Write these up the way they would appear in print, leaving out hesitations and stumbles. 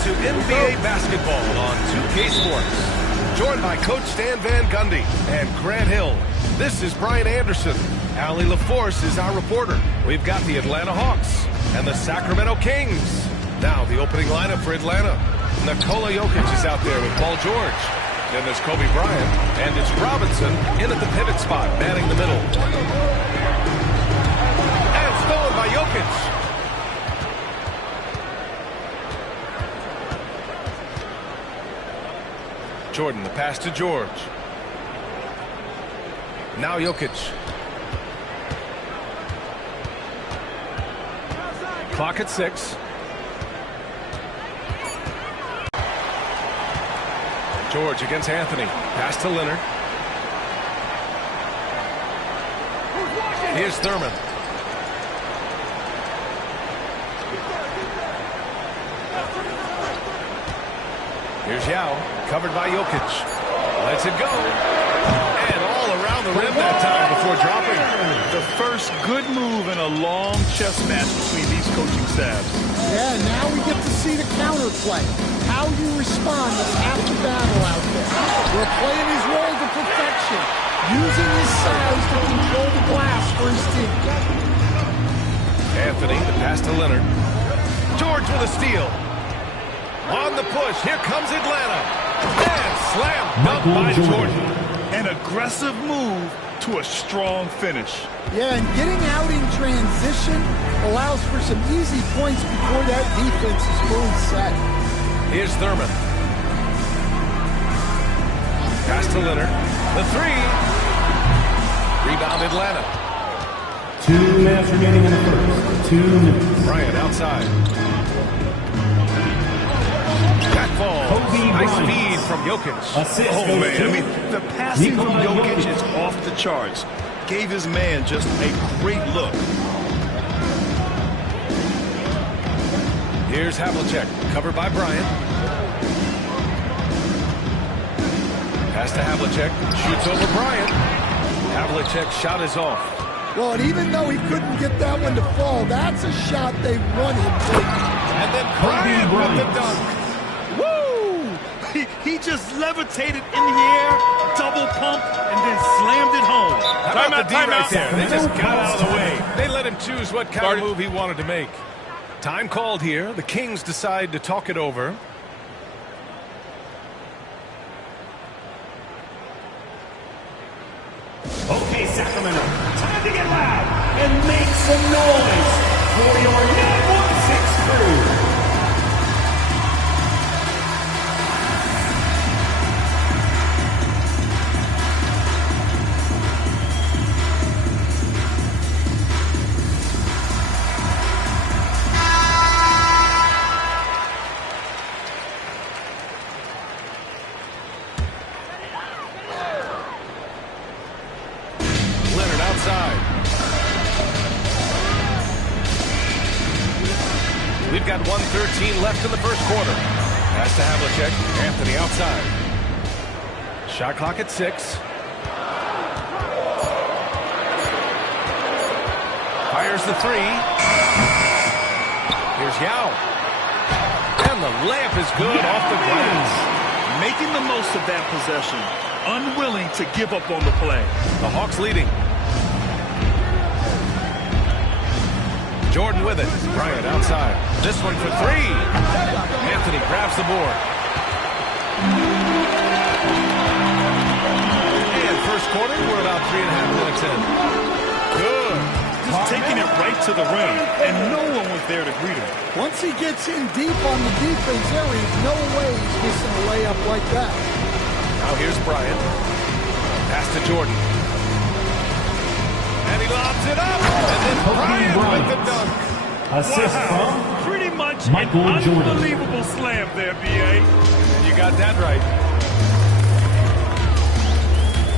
To NBA basketball on 2K Sports. Joined by Coach Stan Van Gundy and Grant Hill. This is Brian Anderson. Allie LaForce is our reporter. We've got the Atlanta Hawks and the Sacramento Kings. Now the opening lineup for Atlanta. Nikola Jokic is out there with Paul George. Then there's Kobe Bryant. And it's Robinson in at the pivot spot, manning the middle. And stolen by Jokic. Jordan, the pass to George. Now Jokic. Clock at 6. George against Anthony. Pass to Leonard. Here's Thurman. Here's Yao, covered by Jokic. Lets it go. And all around the rim that time before dropping. The first good move in a long chess match between these coaching staffs. Yeah, now we get to see the counterplay. How you respond is half the battle out there. We're playing his role to perfection, using his size to control the glass for his team. Anthony, the pass to Leonard. George with a steal. On the push, here comes Atlanta. And slam dunk by Jordan. An aggressive move to a strong finish. Yeah, and getting out in transition allows for some easy points before that defense is fully set. Here's Thurman. Pass to Leonard. The three. Rebound Atlanta. 2 minutes remaining in the first. 2 minutes. Bryant outside. That ball. Nice feed from Jokic. Assist. Oh, man. I mean, the passing from Jokic is off the charts. Gave his man just a great look. Here's Havlicek, covered by Bryant. Pass to Havlicek, shoots over Bryant. Havlicek's shot is off. Well, and even though he couldn't get that one to fall, that's a shot they want him to. And then Bryant with the dunk. Woo! He just levitated in the air, double pump, and then slammed it home. How about the D right there? They just got out of the way. They let him choose what kind of move he wanted to make. Time called here. The Kings decide to talk it over. Okay, Sacramento, time to get loud and make some noise for your 916 crew. We've got 1:13 left in the first quarter. Pass to Havlicek. Anthony outside. Shot clock at 6. Fires the three. Here's Yao. And the layup is good off the glass. Making the most of that possession. Unwilling to give up on the play. The Hawks leading. Jordan with it. Bryant outside. This one for three. Anthony grabs the board. And first quarter, we're about 3.5 minutes in. Good. Just taking it right to the rim, and no one was there to greet him. Once he gets in deep on the defense area, no way he's missing a layup like that. Now here's Bryant. Pass to Jordan. And he lobs it up. And then Bryant with the dunk. Assist from Pretty much Michael an Jordan. unbelievable slam there, B.A. And you got that right.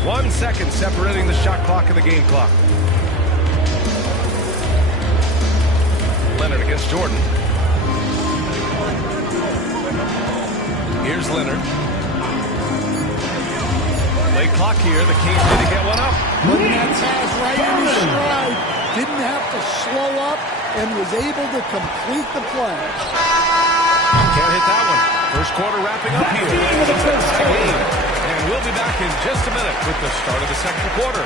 1 second separating the shot clock and the game clock. Leonard against Jordan. Here's Leonard. Late clock here. The Kings need to get one up. Putting that Taz right in his stride. Didn't have to slow up and was able to complete the play. Can't hit that one. First quarter wrapping up here. And we'll be back in just a minute with the start of the second quarter.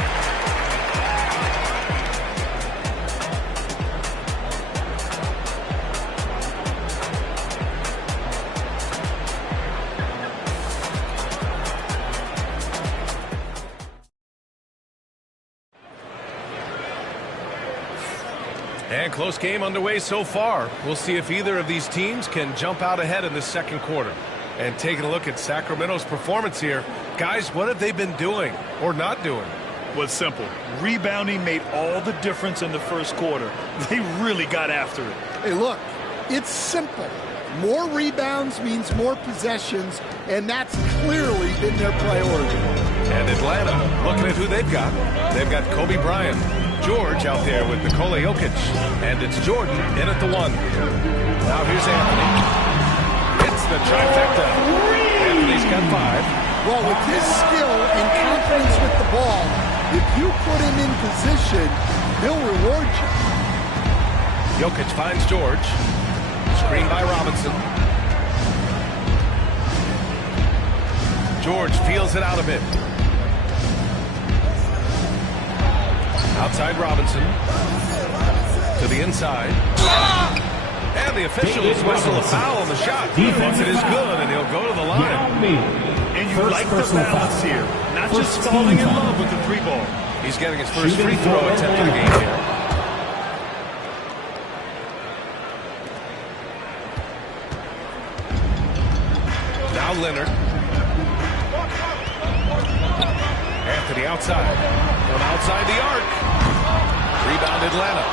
And close game underway so far. We'll see if either of these teams can jump out ahead in the second quarter. And taking a look at Sacramento's performance here, guys, what have they been doing or not doing? was simple. Rebounding made all the difference in the first quarter. They really got after it. Hey, look, it's simple. More rebounds means more possessions, and that's clearly been their priority. And Atlanta, looking at who they've got. They've got Kobe Bryant, George out there with Nikola Jokic, and it's Jordan in at the 1. Now here's Anthony. It's the trifecta. Anthony's got 5. Well, with his skill and confidence with the ball, if you put him in position, he'll reward you. Jokic finds George. Screen by Robinson. George feels it out a bit. Outside Robinson. To the inside. And the officials whistle a foul on the shot. It is good, and he'll go to the line. And you like the balance here. Not just falling in love with the 3 ball. He's getting his first free throw attempt of the game here. Now Leonard. Anthony outside. From outside the arc. Rebound Atlanta.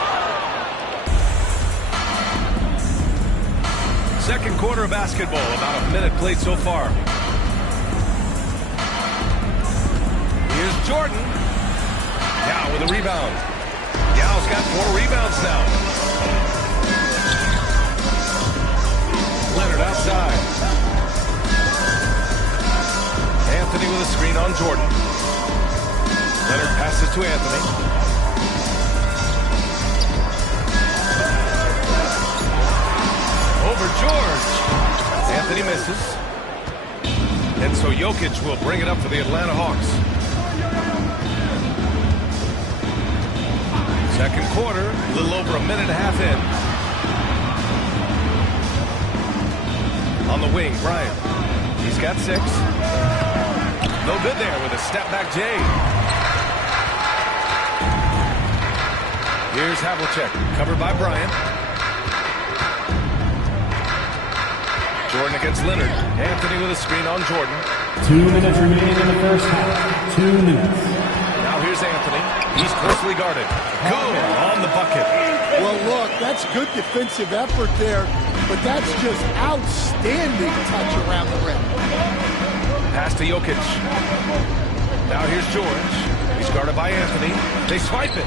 Second quarter of basketball. About a minute played so far. Here's Jordan. Yao with a rebound. Yao's got 4 rebounds now. Leonard outside. Anthony with a screen on Jordan. Leonard passes to Anthony. Over George. Anthony misses. And so Jokic will bring it up for the Atlanta Hawks. Second quarter, a little over a minute and a half in. On the wing, Bryant. He's got 6. No good there with a step-back J. Here's Havlicek, covered by Bryant. Jordan against Leonard. Anthony with a screen on Jordan. 2 minutes remaining in the first half. 2 minutes. Now here's Anthony. He's closely guarded. Good on the bucket. Well, look, that's good defensive effort there, but that's just outstanding touch around the rim. Pass to Jokic. Now here's George. He's guarded by Anthony. They swipe it.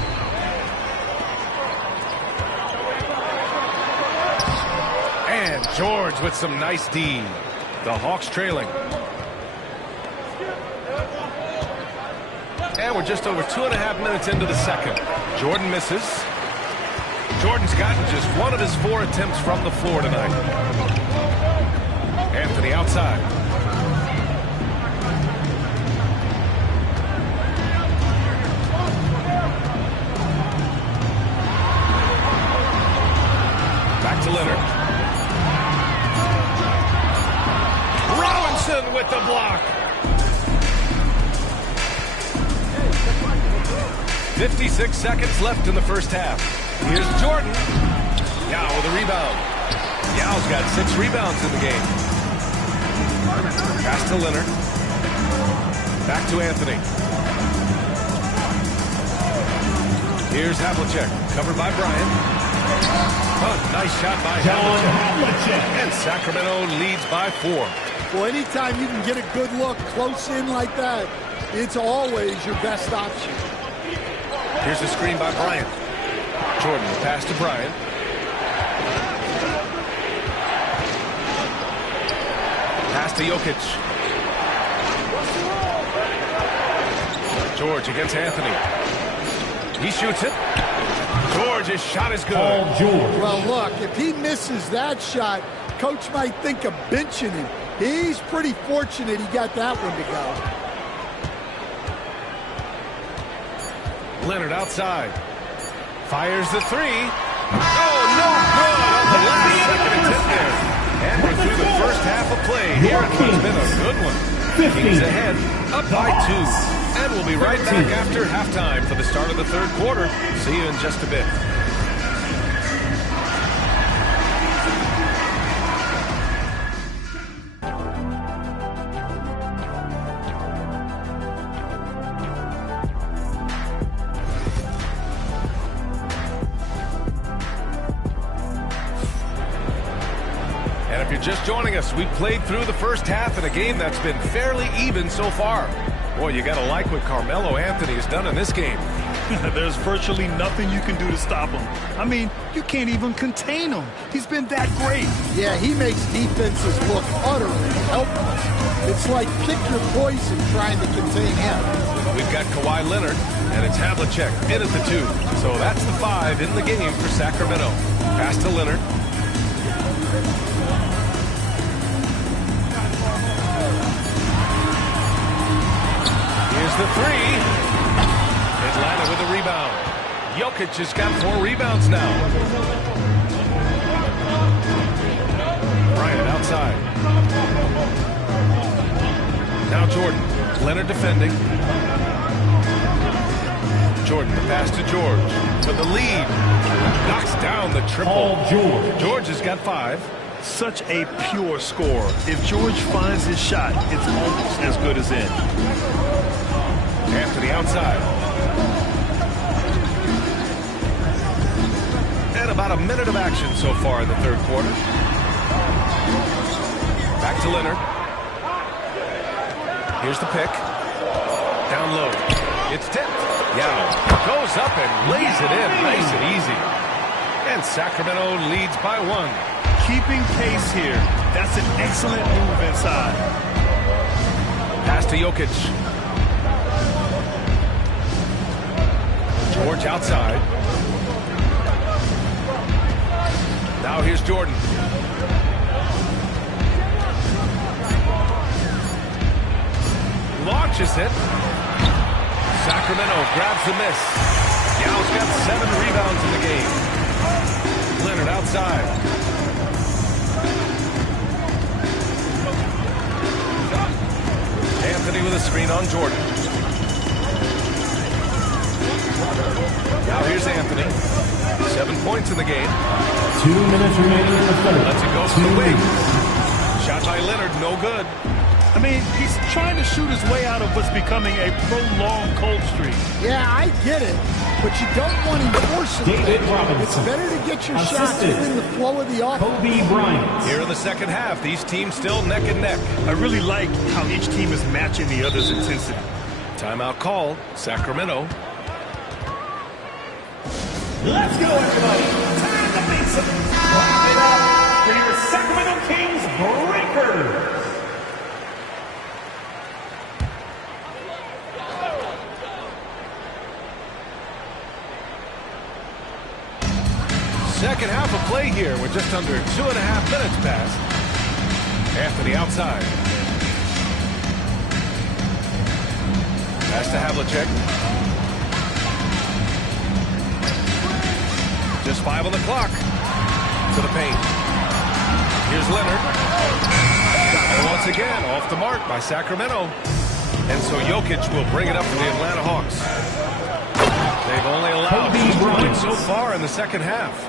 And George with some nice D. The Hawks trailing. And we're just over 2.5 minutes into the second. Jordan misses. Jordan's gotten just 1 of his 4 attempts from the floor tonight. Anthony outside. Back to Leonard. Robinson with the block. 56 seconds left in the first half. Here's Jordan. Yao with a rebound. Yao's got 6 rebounds in the game. Pass to Leonard. Back to Anthony. Here's Havlicek, covered by Bryant. Oh, nice shot by Havlicek. And Sacramento leads by 4. Well, anytime you can get a good look close in like that, it's always your best option. Here's the screen by Bryant. Jordan, pass to Bryant. Pass to Jokic. George against Anthony. He shoots it. George's shot is good. Well, look, if he misses that shot, coach might think of benching him. He's pretty fortunate he got that one to go. Leonard outside. Fires the 3. Oh, no good on the last second attempt there. And we're through the first half of play here. It's been a good one. Kings ahead, up by 2. And we'll be right back after halftime for the start of the third quarter. See you in just a bit. if you're just joining us, we played through the first half in a game that's been fairly even so far. Boy, you got to like what Carmelo Anthony has done in this game. There's virtually nothing you can do to stop him. I mean, you can't even contain him. He's been that great. Yeah, he makes defenses look utterly helpless. It's like pick your poison trying to contain him. We've got Kawhi Leonard, and it's Havlicek in at the 2. So that's the 5 in the game for Sacramento. Pass to Leonard. Here's the 3. Atlanta with a rebound. Jokic has got 4 rebounds now. Bryant outside. Now Jordan. Leonard defending. Jordan, the pass to George. To the lead. Knocks down the triple. George has got 5. Such a pure scorer. If George finds his shot, it's almost as good as in. Anthony outside. And about a minute of action so far in the third quarter. Back to Leonard. Here's the pick. Down low. It's tipped. Yao goes up and lays it in nice and easy. And Sacramento leads by 1. Keeping pace here. That's an excellent move inside. Pass to Jokic. George outside. Now here's Jordan. Launches it. Sacramento grabs the miss. Yao's got 7 rebounds in the game. Leonard outside. Anthony with a screen on Jordan. Now here's Anthony. 7 points in the game. 2 minutes remaining in the third. Lets it go from the wing. Shot by Leonard, no good. I mean, he's trying to shoot his way out of what's becoming a prolonged cold streak. Yeah, I get it, but you don't want him forcing it. David Robinson. It's better to get your shots within the flow of the offense. Kobe Bryant. Here in the second half, these teams still neck and neck. I really like how each team is matching the other's intensity. Timeout called. Sacramento. Let's go, everybody. Time to make some it up for your Sacramento Kings Breakers. Second half of play here with just under 2.5 minutes passed. Anthony outside. Pass to Havlicek. Just 5 on the clock. To the paint. Here's Leonard. And once again, off the mark by Sacramento. And so Jokic will bring it up for the Atlanta Hawks. They've only allowed 2 points so far in the second half.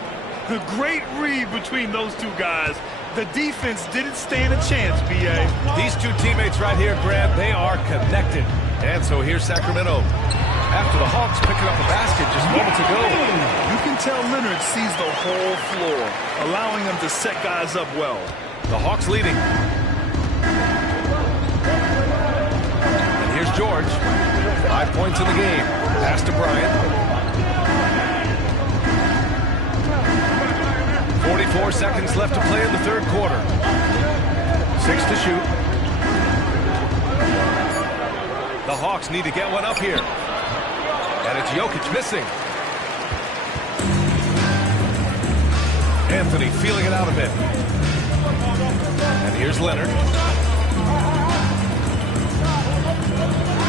A great read between those two guys. The defense didn't stand a chance, B.A. These 2 teammates right here, Grant, they are connected. And so here's Sacramento. After the Hawks picking up a basket just moments ago. You can tell Leonard sees the whole floor, allowing them to set guys up well. The Hawks leading. And here's George. 5 points in the game. Pass to Bryant. 44 seconds left to play in the third quarter. 6 to shoot. The Hawks need to get one up here. And it's Jokic missing. Anthony feeling it out a bit. And here's Leonard.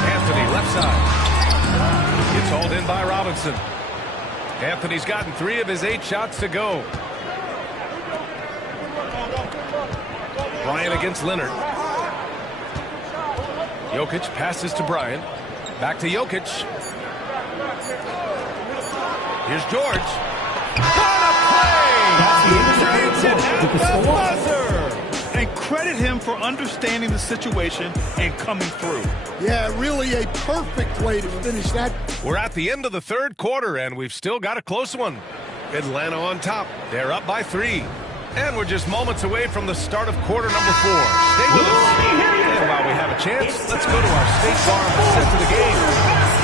Anthony left side. It's hauled in by Robinson. Anthony's gotten 3 of his 8 shots to go. Bryant against Leonard. Jokic passes to Bryant. Back to Jokic. Here's George. What a play! Drains it at the buzzer! And credit him for understanding the situation and coming through. Yeah, really a perfect way to finish that. We're at the end of the third quarter, and we've still got a close one. Atlanta on top. They're up by 3. And we're just moments away from the start of quarter number 4. Stay with us. And while we have a chance, let's go to our State Farm assist of the game.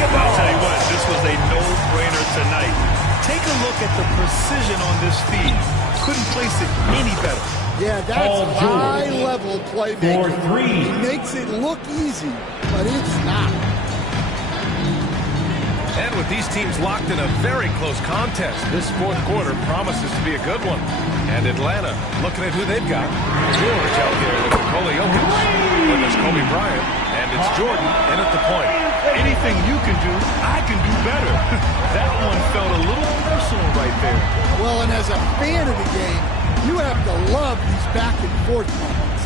I'll tell you what, this was a no-brainer tonight. Take a look at the precision on this feed. Couldn't place it any better. Yeah, that's high-level playmaking. For 3. He makes it look easy, but it's not. And with these teams locked in a very close contest, this fourth quarter promises to be a good one. And Atlanta, looking at who they've got. George out there with Nikola Jokic. Then there's Kobe Bryant. And it's Jordan in at the point. Anything you can do, I can do better. That one felt a little personal right there. Well, and as a fan of the game, you have to love these back-and-forth moments.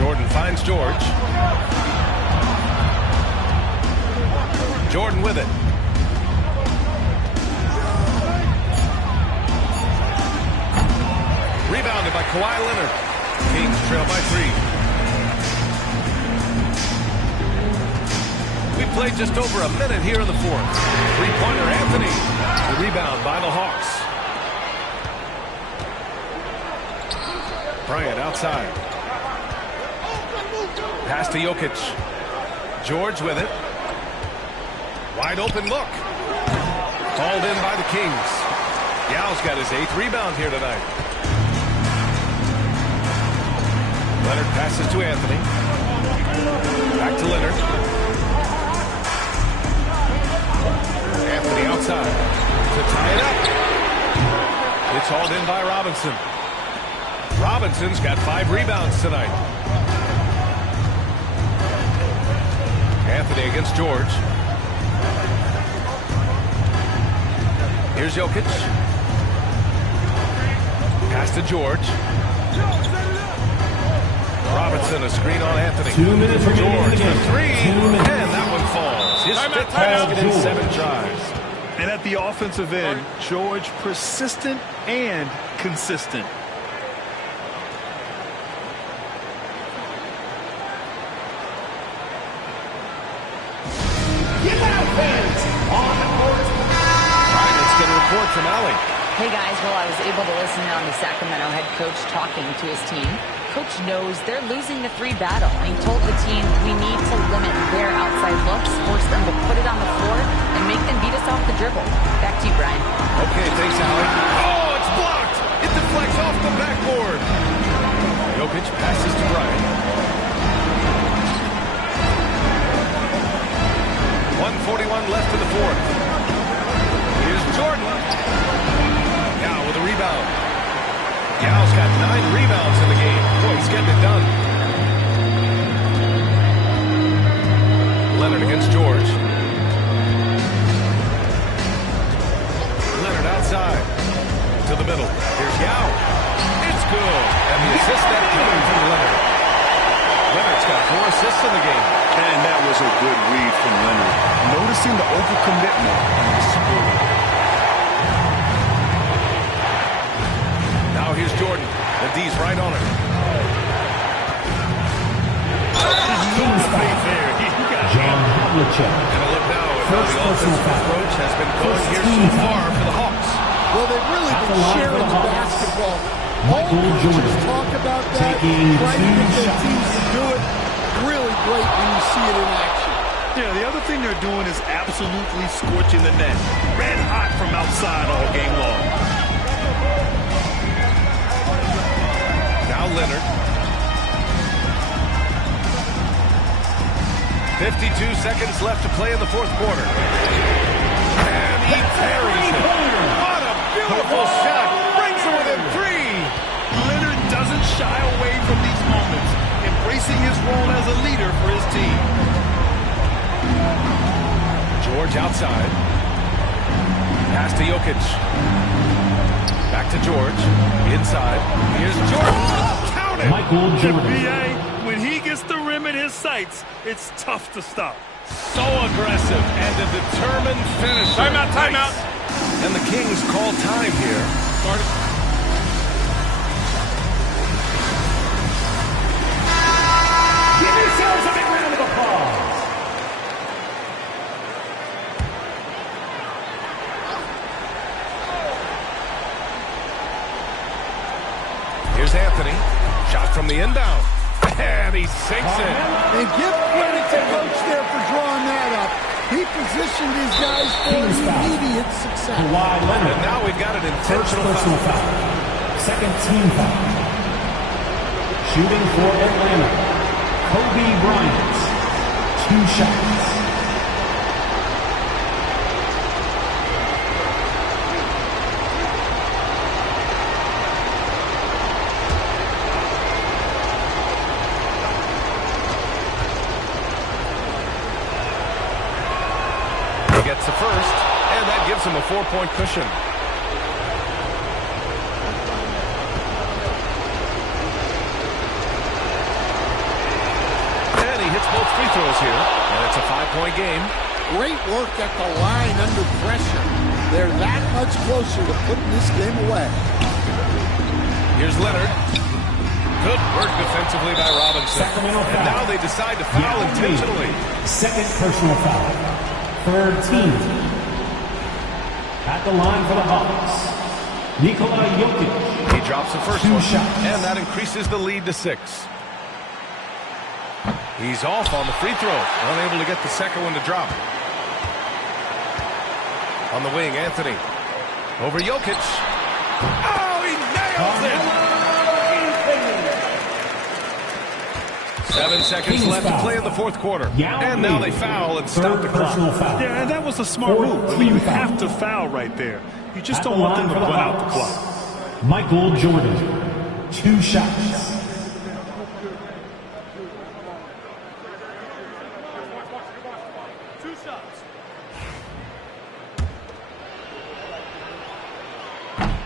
Jordan finds George. Jordan with it. Rebounded by Kawhi Leonard. Kings trail by 3. We played just over a minute here in the fourth. Three-pointer Anthony. The rebound by the Hawks. Bryant outside. Pass to Jokic. George with it. Wide open look. Called in by the Kings. Yao's got his 8th rebound here tonight. Leonard passes to Anthony. Back to Leonard. Anthony outside to tie it up. It's hauled in by Robinson. Robinson's got 5 rebounds tonight. Anthony against George. Here's Jokic. Pass to George. Robinson, a screen on Anthony. 2 minutes for remaining George in the game. for 3, 2 minutes. and that one falls. His 5th basket in 7 tries. And at the offensive end, George persistent and consistent. Let's get a report from Allie. Hey guys, well, I was able to listen on the Sacramento head coach talking to his team. Coach knows they're losing the 3 battle, and he told the team we need to limit their outside looks, force them to put it on the floor, and make them beat us off the dribble. Back to you, Brian. Okay, thanks, Allie. Oh, it's blocked! It deflects off the backboard. Jokic passes to Bryant. 1:41 left in the fourth. Here's Jordan. Yao with a rebound. Yao's got 9 rebounds in the game. Boy, he's getting it done. Leonard against George. Leonard outside. To the middle. Here's Yao. It's good. And the assist that coming from Leonard. Leonard's got 4 assists in the game. And that was a good read from Leonard. Noticing the overcommitment on the score. Now here's Jordan. The D's right on it. John Havlicek. And a look now at how the offensive approach has been going here so far for the Hawks. Well, they've really been sharing the basketball. All coaches talk about that, Taking trying to 2 get their shots. teams to do it. Really great when you see it in action. Yeah, the other thing they're doing is absolutely scorching the net. Red hot from outside all game long. Now Leonard. 52 seconds left to play in the fourth quarter. And he parries it. What a beautiful shot. Brings it within 3. Leonard doesn't shy away from these moments, embracing his role as a leader for his team. George outside. Pass to Jokic. Back to George. Inside. Here's Jordan. Count it. Michael Jordan. BA, when he gets the rim in his sights, it's tough to stop. So aggressive and a determined finisher. Timeout, timeout. Nice. And the Kings call time here. Give yourselves a big round of applause. Here's Here's Anthony. Shot from the inbound. And he sinks it. And give credit to Coach there for drawing that up. He positioned his guys for immediate success. And now we've got an intentional foul. Second team foul. Shooting for Atlanta, Kobe Bryant. 2 shots. Gets the first, and that gives him a 4-point cushion. And he hits both free throws here, and it's a 5-point game. Great work at the line under pressure. They're that much closer to putting this game away. Here's Leonard. Good work defensively by Robinson. And now they decide to foul intentionally. Second personal foul. Third team. At the line for the Hawks, Nikola Jokic. He drops the first 2 one, shots. and that increases the lead to 6. He's off on the free throw, unable to get the second one to drop. On the wing, Anthony. Over Jokic. Oh, he nails it! 7 seconds left to play in the fourth quarter. And now they foul and stop the clock. Yeah, and that was a smart move. I mean, you have to foul right there. You just don't want them to run out the clock. Michael Jordan, 2 shots.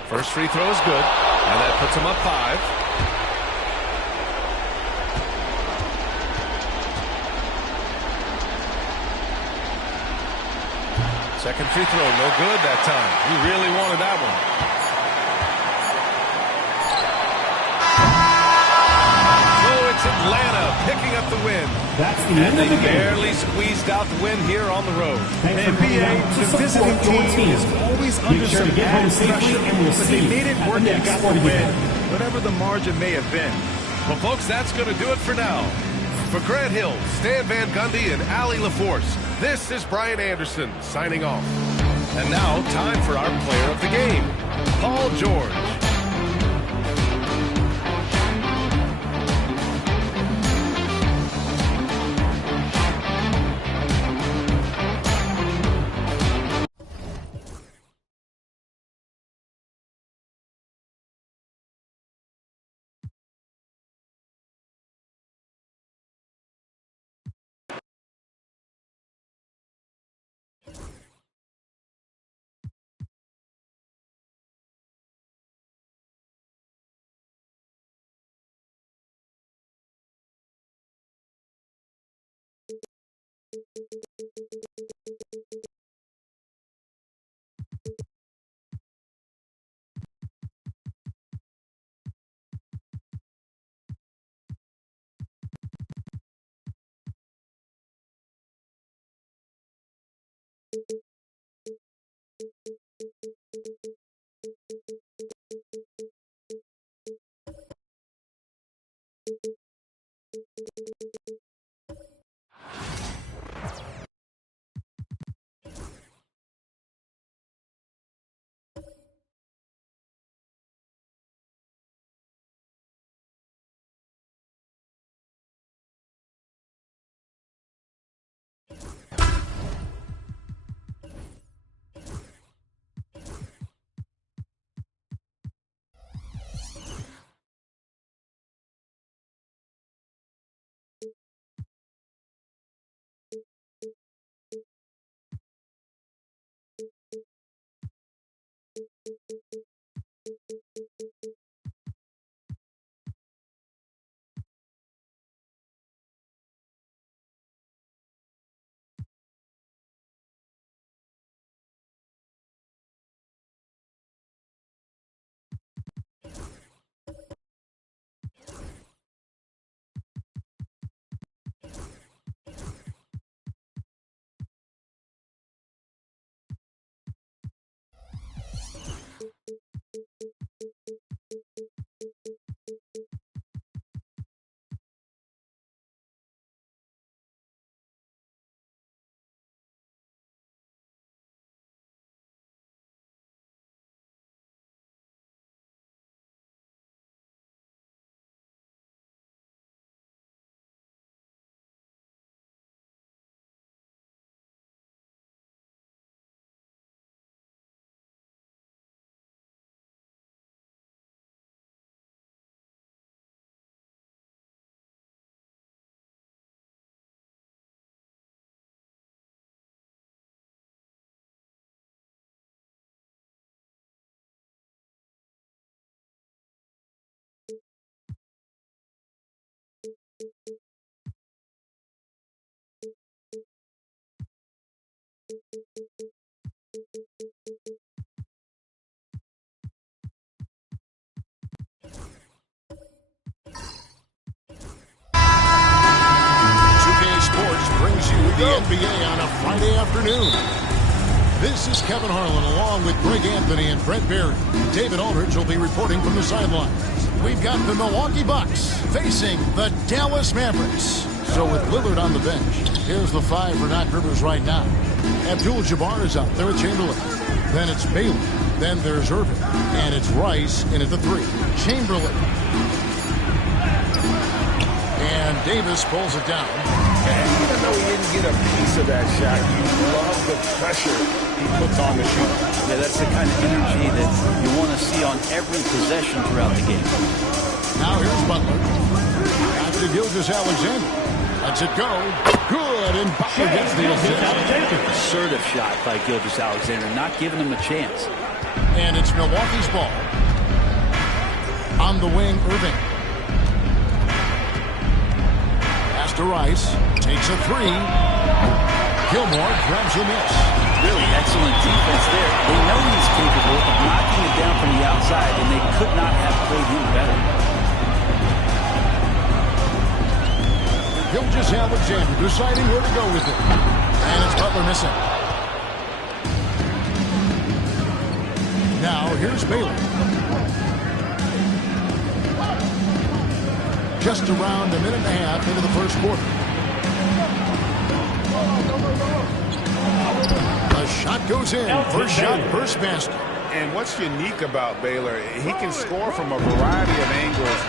First free throw is good, and that puts him up 5. Second free throw, no good that time. He really wanted that one. So it's Atlanta picking up the win. That's the And end of they the game. barely squeezed out the win here on the road. Thanks for coming out to the visiting support your team team. is always Make under sure to some get home added safely, pressure, and we'll but see they made it at work the and next got the sporting win, event. whatever the margin may have been. Well, folks, that's going to do it for now. For Grant Hill, Stan Van Gundy, and Allie LaForce, this is Brian Anderson signing off. And now, time for our player of the game, Paul George. the NBA on a Friday afternoon. This is Kevin Harlan along with Greg Anthony and Brent Barry. David Aldridge will be reporting from the sideline. We've got the Milwaukee Bucks facing the Dallas Mavericks. So with Lillard on the bench, here's the 5 for Doc Rivers right now. Abdul-Jabbar is out there at Chamberlain. Then it's Bailey. Then there's Irving. And it's Rice in at the 3. Chamberlain. And Davis pulls it down. And even though he didn't get a piece of that shot, you love the pressure he puts on the shooter. Yeah, that's the kind of energy that you want to see on every possession throughout the game. Now here's Butler. Back to Gilgeous-Alexander. Lets it go. Good. And Butler gets the assist. Assertive shot by Gilgeous-Alexander, not giving him a chance. And it's Milwaukee's ball. On the wing, Irving. Pass to Rice. Takes a 3. Gilmore grabs the miss. Really excellent defense there. They know he's capable of knocking it down from the outside, and they could not have played him better. Gilgeous-Alexander deciding where to go with it. And it's Butler missing. Now here's Bailey. Just around a minute and a half into the first quarter. The shot goes in. First shot, first basket. And what's unique about Baylor, he can score from a variety of angles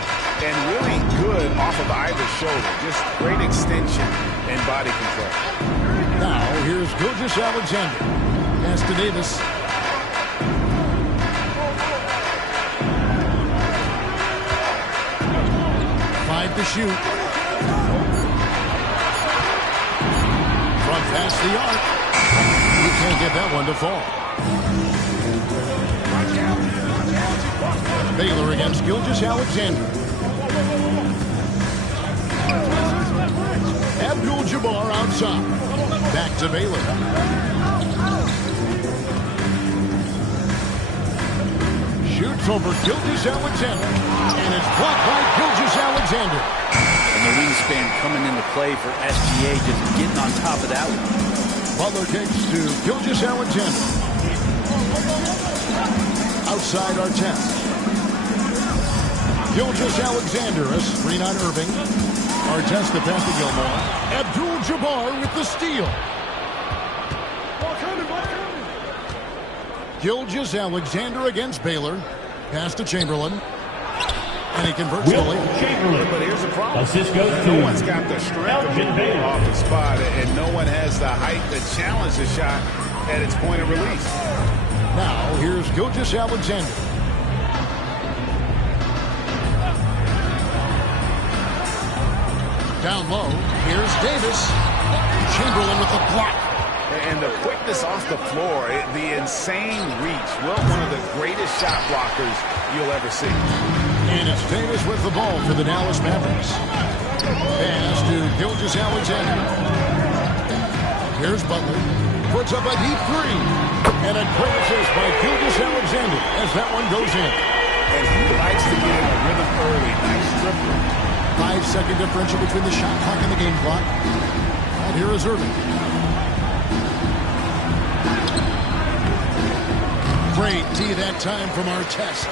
and really good off of either shoulder. Just great extension and body control. Now here's Gilgeous-Alexander. Pass to Davis. To shoot. From past the arc. He can't get that one to fall. Baylor against Gilgeous-Alexander. Abdul-Jabbar outside. Back to Baylor. Shoots over Gilgeous-Alexander. And it's blocked by Gilgeous-Alexander. And the wingspan coming into play for SGA, just getting on top of that one. Butler kicks to Gilgeous-Alexander. Outside Artest. Gilgeous-Alexander, a screen on Irving. Artest the pass to Gilmore. Abdul-Jabbar with the steal. Gilgeous-Alexander against Baylor. Pass to Chamberlain. And he converts the lead. But here's the problem. Assist goes to No one's got the strength to move off the spot, and no one has the height to challenge the shot at its point of release. Now, here's Gilgeous-Alexander. Down low, here's Davis. Chamberlain with the block. And the quickness off the floor, the insane reach. Well, one of the greatest shot blockers you'll ever see. And it's Davis with the ball for the Dallas Mavericks. Pass to Gilgeous-Alexander. Here's Butler. Puts up a deep 3. And a great assist by Gilgeous-Alexander as that one goes in. And he likes to get in a rhythm early. Nice tripper. 5-second differential between the shot clock and the game clock. And here is Irving. Great D that time from Artest.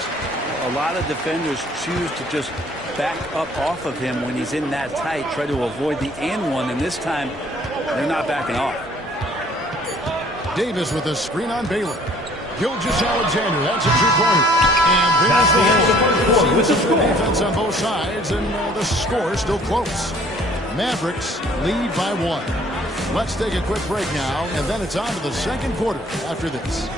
A lot of defenders choose to just back up off of him when he's in that tight, try to avoid the and one, and this time they're not backing off. Davis with a screen on Baylor. Gilgeous-Alexander, that's a two-pointer. And there's the hole. With the defense on both sides, and the score is still close. Mavericks lead by 1. Let's take a quick break now, and then it's on to the second quarter after this.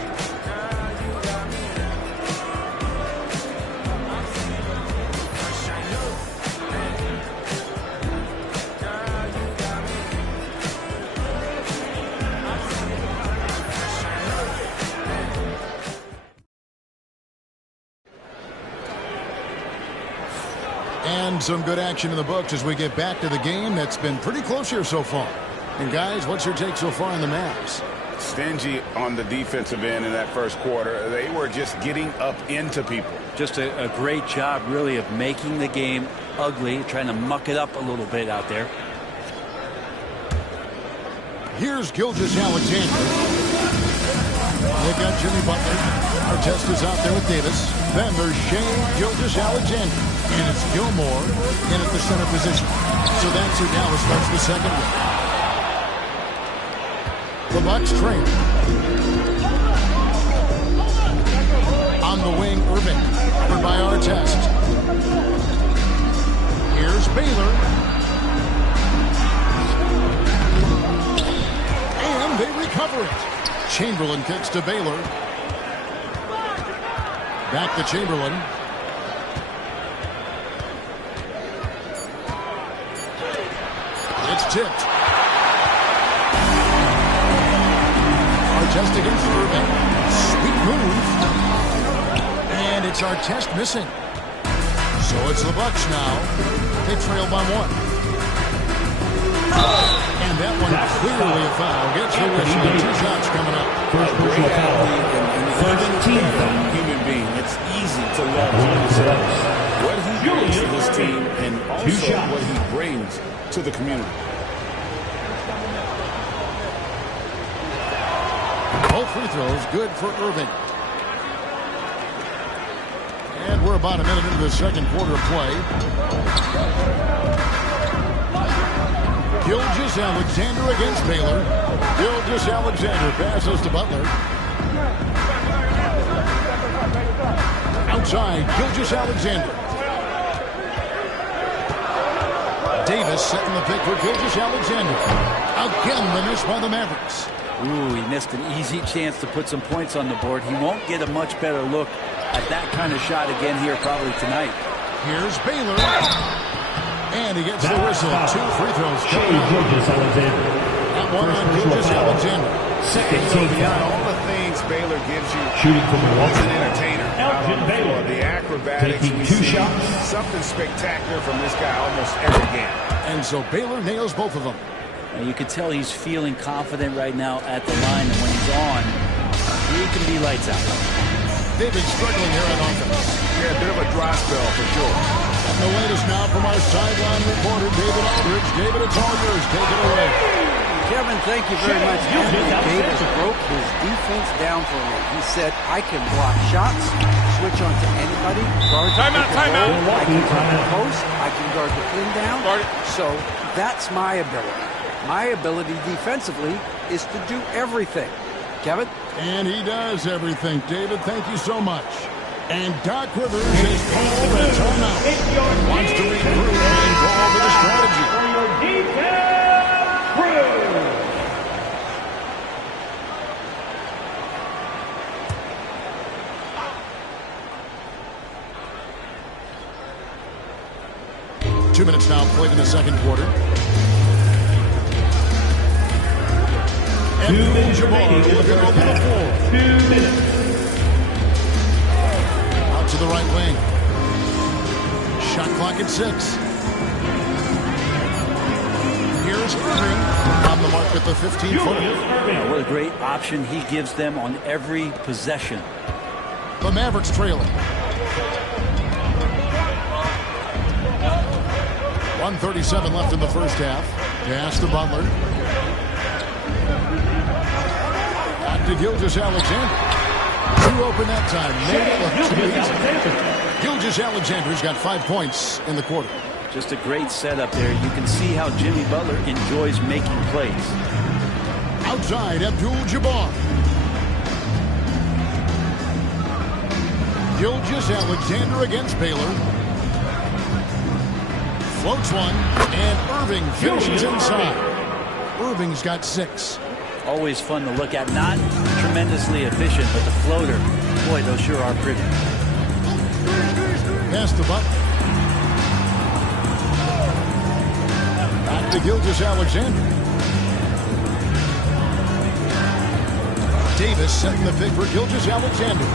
And some good action in the books as we get back to the game that's been pretty close here so far. And guys, what's your take so far on the Mavs? Stingy on the defensive end in that first quarter. They were just getting up into people. Just a great job, really, of making the game ugly, trying to muck it up a little bit out there. Here's Gilgeous-Alexander. They've got Jimmy Butler. Artest is out there with Davis. Then there's Shai Gilgeous-Alexander. And it's Gilmore in at the center position. So that's who Dallas starts the second with. The Bucks train. On the wing, Irving. Covered by Artest. Here's Baylor. And they recover it. Chamberlain kicks to Baylor. Back to Chamberlain. It's tipped. Artest against Irving. Sweet move. And it's Artest missing. So it's the Bucks now. They trail by 1. And that one clearly a foul. Gets the whistle. 2 shots coming up. First personal foul. First team foul. Human being. It's easy to love what he brings to this team and also what he brings to the community. Both free throws good for Irving. And we're about a minute into the second quarter of play. Gilgeous-Alexander against Baylor. Gilgeous-Alexander passes to Butler. Outside, Gilgeous-Alexander. Davis setting the pick for Gilgeous-Alexander. Again, the miss by the Mavericks. Ooh, he missed an easy chance to put some points on the board. He won't get a much better look at that kind of shot again here probably tonight. Here's Baylor. And he gets the whistle. 2 free throws. That one on Gilgeous-Alexander. Second team beyond all the things Baylor gives you. Shooting from Milwaukee. He's an entertainer. Elgin Baylor. The acrobatics. Taking 2 shots. Something spectacular from this guy almost every game. And so Baylor nails both of them. And you can tell he's feeling confident right now at the line, and when he's on, he can be lights out. They've been struggling here on offense. Yeah, a bit of a dry spell for sure. And the latest now from our sideline reporter, David Aldridge. David, it's all yours. Take it away. Kevin, thank you very much. Anthony Davis broke his defense down for me. He said, I can block shots, switch on to anybody, guard the timeout. I can guard the post, I can guard the pin down. So that's my ability. My ability defensively is to do everything. Kevin? And he does everything. David, thank you so much. And Doc Rivers has called a timeout. Wants to regroup and go over the strategy. For your defense crew. Two minutes now played in the second quarter. And 2 minutes remaining in the first half. 2 minutes. Out to the right wing. Shot clock at 6. Here's Irving on the mark at the 15-footer. What a great option he gives them on every possession. The Mavericks trailing. 1:37 left in the first half. Pass to Butler. Back to Gilgeous-Alexander. 2 open that time. Made it look too easy. Gilgeous-Alexander's got 5 points in the quarter. Just a great setup there. You can see how Jimmy Butler enjoys making plays. Outside, Abdul-Jabbar. Gilgeous-Alexander against Baylor. Floats one, and Irving finishes inside. Irving's got 6. Always fun to look at. Not tremendously efficient, but the floater, boy, those sure are pretty. Pass to Butler. Back to Gilgeous-Alexander. Davis setting the pick for Gilgeous-Alexander.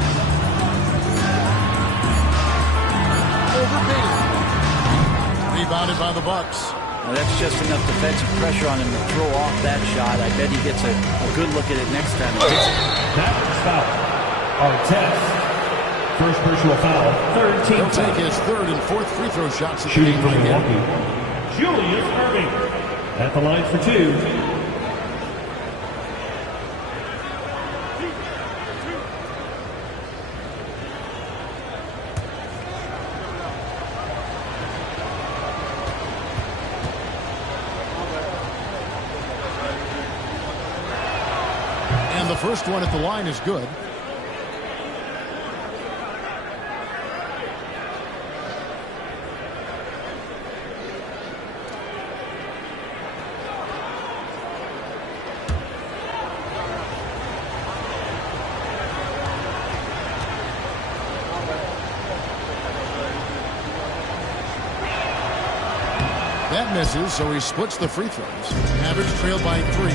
Over Baylor. Rebounded by the Bucks. Now that's just enough defensive pressure on him to throw off that shot. I bet he gets a good look at it next time he hits it. Mavericks foul. Artest. First personal foul. Third team He'll foul. take his 3rd and 4th free throw shots. Shooting from Milwaukee. Julius Irving. At the line for 2. And the first one at the line is good. That misses, so he splits the free throws. Mavericks trail by 3.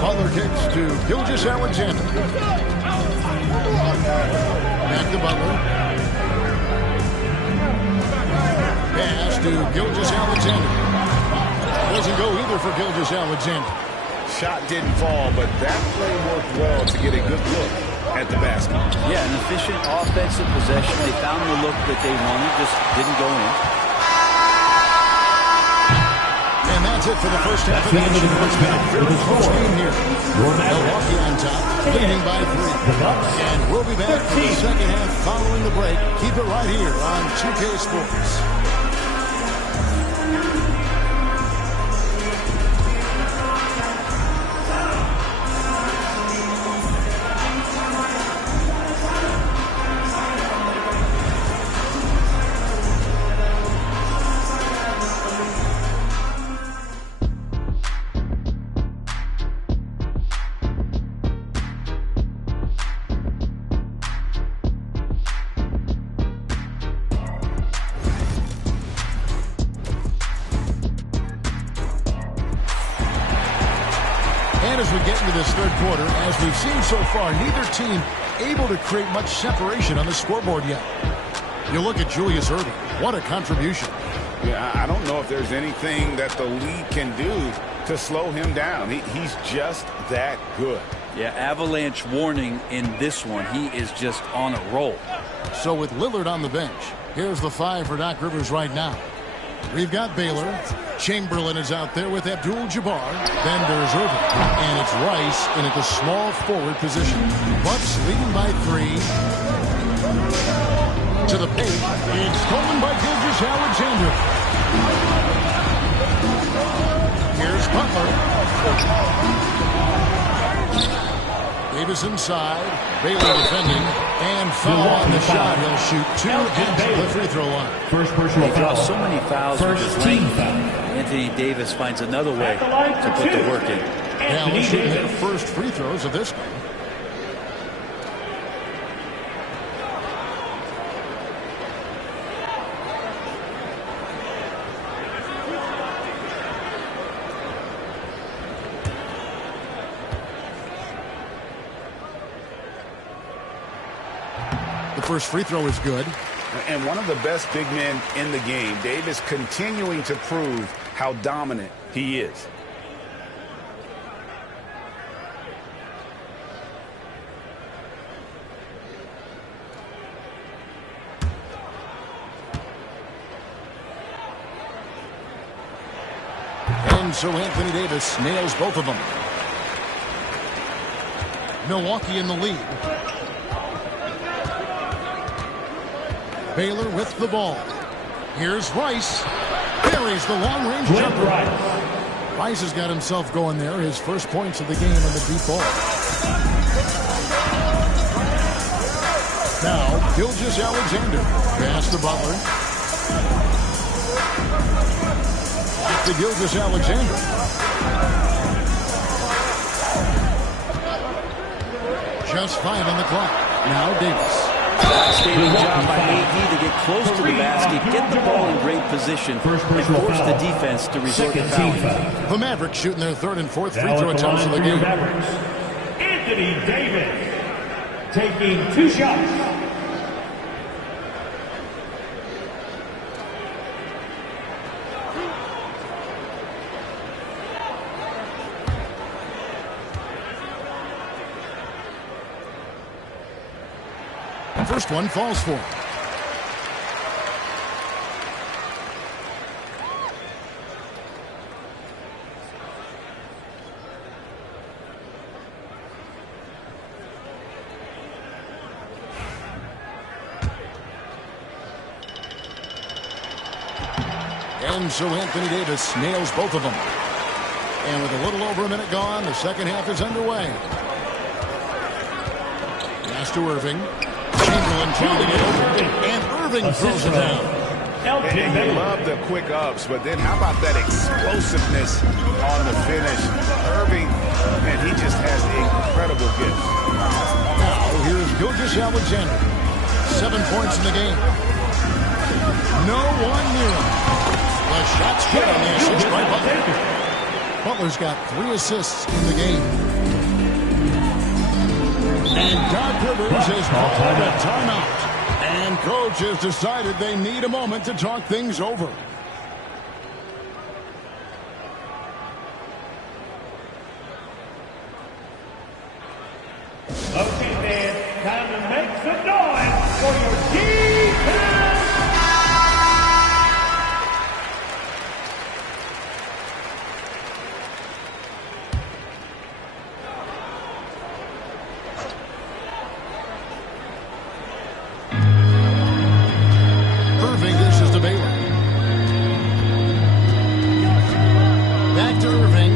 Butler kicks to Gilgeous-Alexander. Back to Butler. Pass to Gilgeous-Alexander. Doesn't go either for Gilgeous-Alexander. Shot didn't fall, but that play worked well to get a good look at the basket. Yeah, an efficient offensive possession. They found the look that they wanted, just didn't go in. And that's it for the first half of action. It's been a very close game here. Milwaukee on top, leading by 3. And we'll be back for the second half following the break. Keep it right here on 2K Sports. As we get into this third quarter, as we've seen so far, neither team able to create much separation on the scoreboard yet. You look at Julius Erving. What a contribution. Yeah, I don't know if there's anything that the league can do to slow him down. He's just that good. Yeah, avalanche warning in this one. He is just on a roll. So with Lillard on the bench, here's the 5 for Doc Rivers right now. We've got Baylor. Chamberlain is out there with Abdul-Jabbar. Then there's Irving. And it's Rice in at the small forward position. Bucks leading by 3. To the paint. It's stolen by Gilgeous-Alexander. Here's Butler. Davis inside. Baylor defending. And foul on the shot. He'll shoot 2 at the free throw line. First personal He draws so many fouls with his length. Anthony Davis finds another way to put the work in. Dallas shooting their first free throws of this game. The first free throw is good. And one of the best big men in the game, Davis, continuing to prove how dominant he is. And so Anthony Davis nails both of them. Milwaukee in the lead. Baylor with the ball. Here's Rice. Buries the long-range jumper. Rice has got himself going there. His first points of the game on the deep ball. Now, Gilgeous-Alexander. Pass to Butler. To Gilgeous-Alexander. Just 5 on the clock. Now Davis. Outstanding job by AD to get close to the basket, get the ball in great position, and force the defense to resort to fouling. The Mavericks shooting their 3rd and 4th free throw attempts of the game. Anthony Davis taking 2 shots. First one falls for him. And so Anthony Davis nails both of them. And with a little over a minute gone, the second half is underway. Pass to Irving. Chamberlain trying to get open. And Irving throws it down. And they love the quick ups, but then how about that explosiveness on the finish? Irving, and he just has incredible gifts. Now, here's Gilgeous-Alexander. 7 points in the game. No one near him. The shot's good on the assist by Butler. Butler's got 3 assists in the game. And Doc Rivers has called a timeout. And coach has decided they need a moment to talk things over. Okay, man, time to make some noise for your defense! Irving dishes to Baylor. Back to Irving.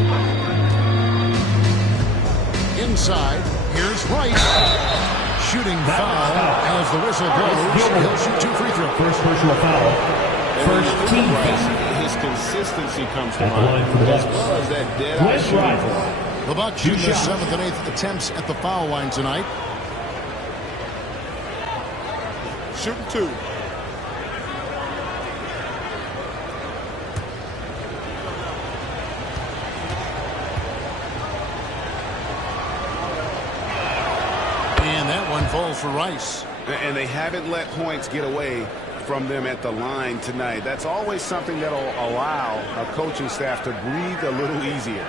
Inside. Here's Rice. Shooting foul as the whistle blows. He'll shoot 2 free throws. First personal foul. First team foul. His consistency comes to At the line for the mind, as Bucks. well as that dead-eye shooting. The Bucks shoot their 7th and 8th attempts at the foul line tonight. Shooting 2. And that one falls for Rice. And they haven't let points get away from them at the line tonight. That's always something that will allow a coaching staff to breathe a little easier.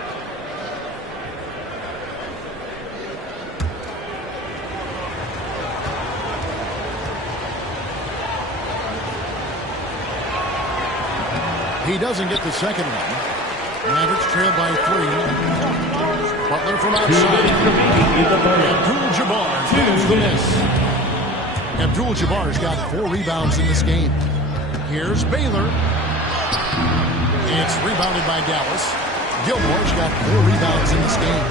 He doesn't get the second one. Mavericks trail by 3. Butler from outside. Abdul-Jabbar gets the miss. Abdul-Jabbar's got 4 rebounds in this game. Here's Baylor. It's rebounded by Dallas. Gilmore's got 4 rebounds in this game.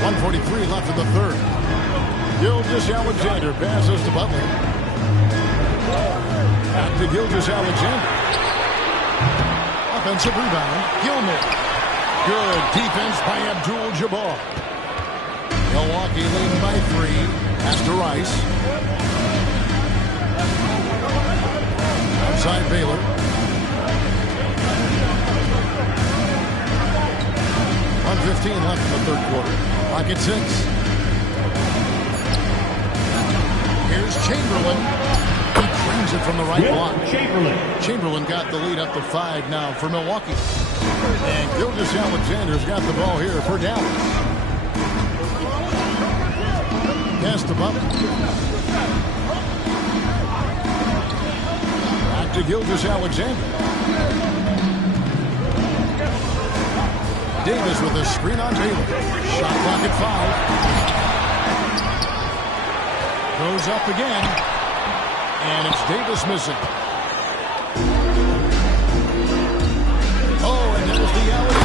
1:43 left in the third. Gilgeous-Alexander passes to Butler. Back to Gilgeous-Alexander. Offensive rebound. Gilmore. Good defense by Abdul-Jabbar. Milwaukee leading by 3. Pass to Rice. Outside Baylor. .115 left in the third quarter. Pocket 6. Here's Chamberlain. He drains it from the right block. Chamberlain got the lead up to 5 now for Milwaukee. And Gilgeous-Alexander's got the ball here for Dallas. Pass to Butler. Back to Gilgeous-Alexander. Davis with a screen on Baylor. Shot clock at 5. Goes up again. And it's Davis missing. Oh, and there's the alley.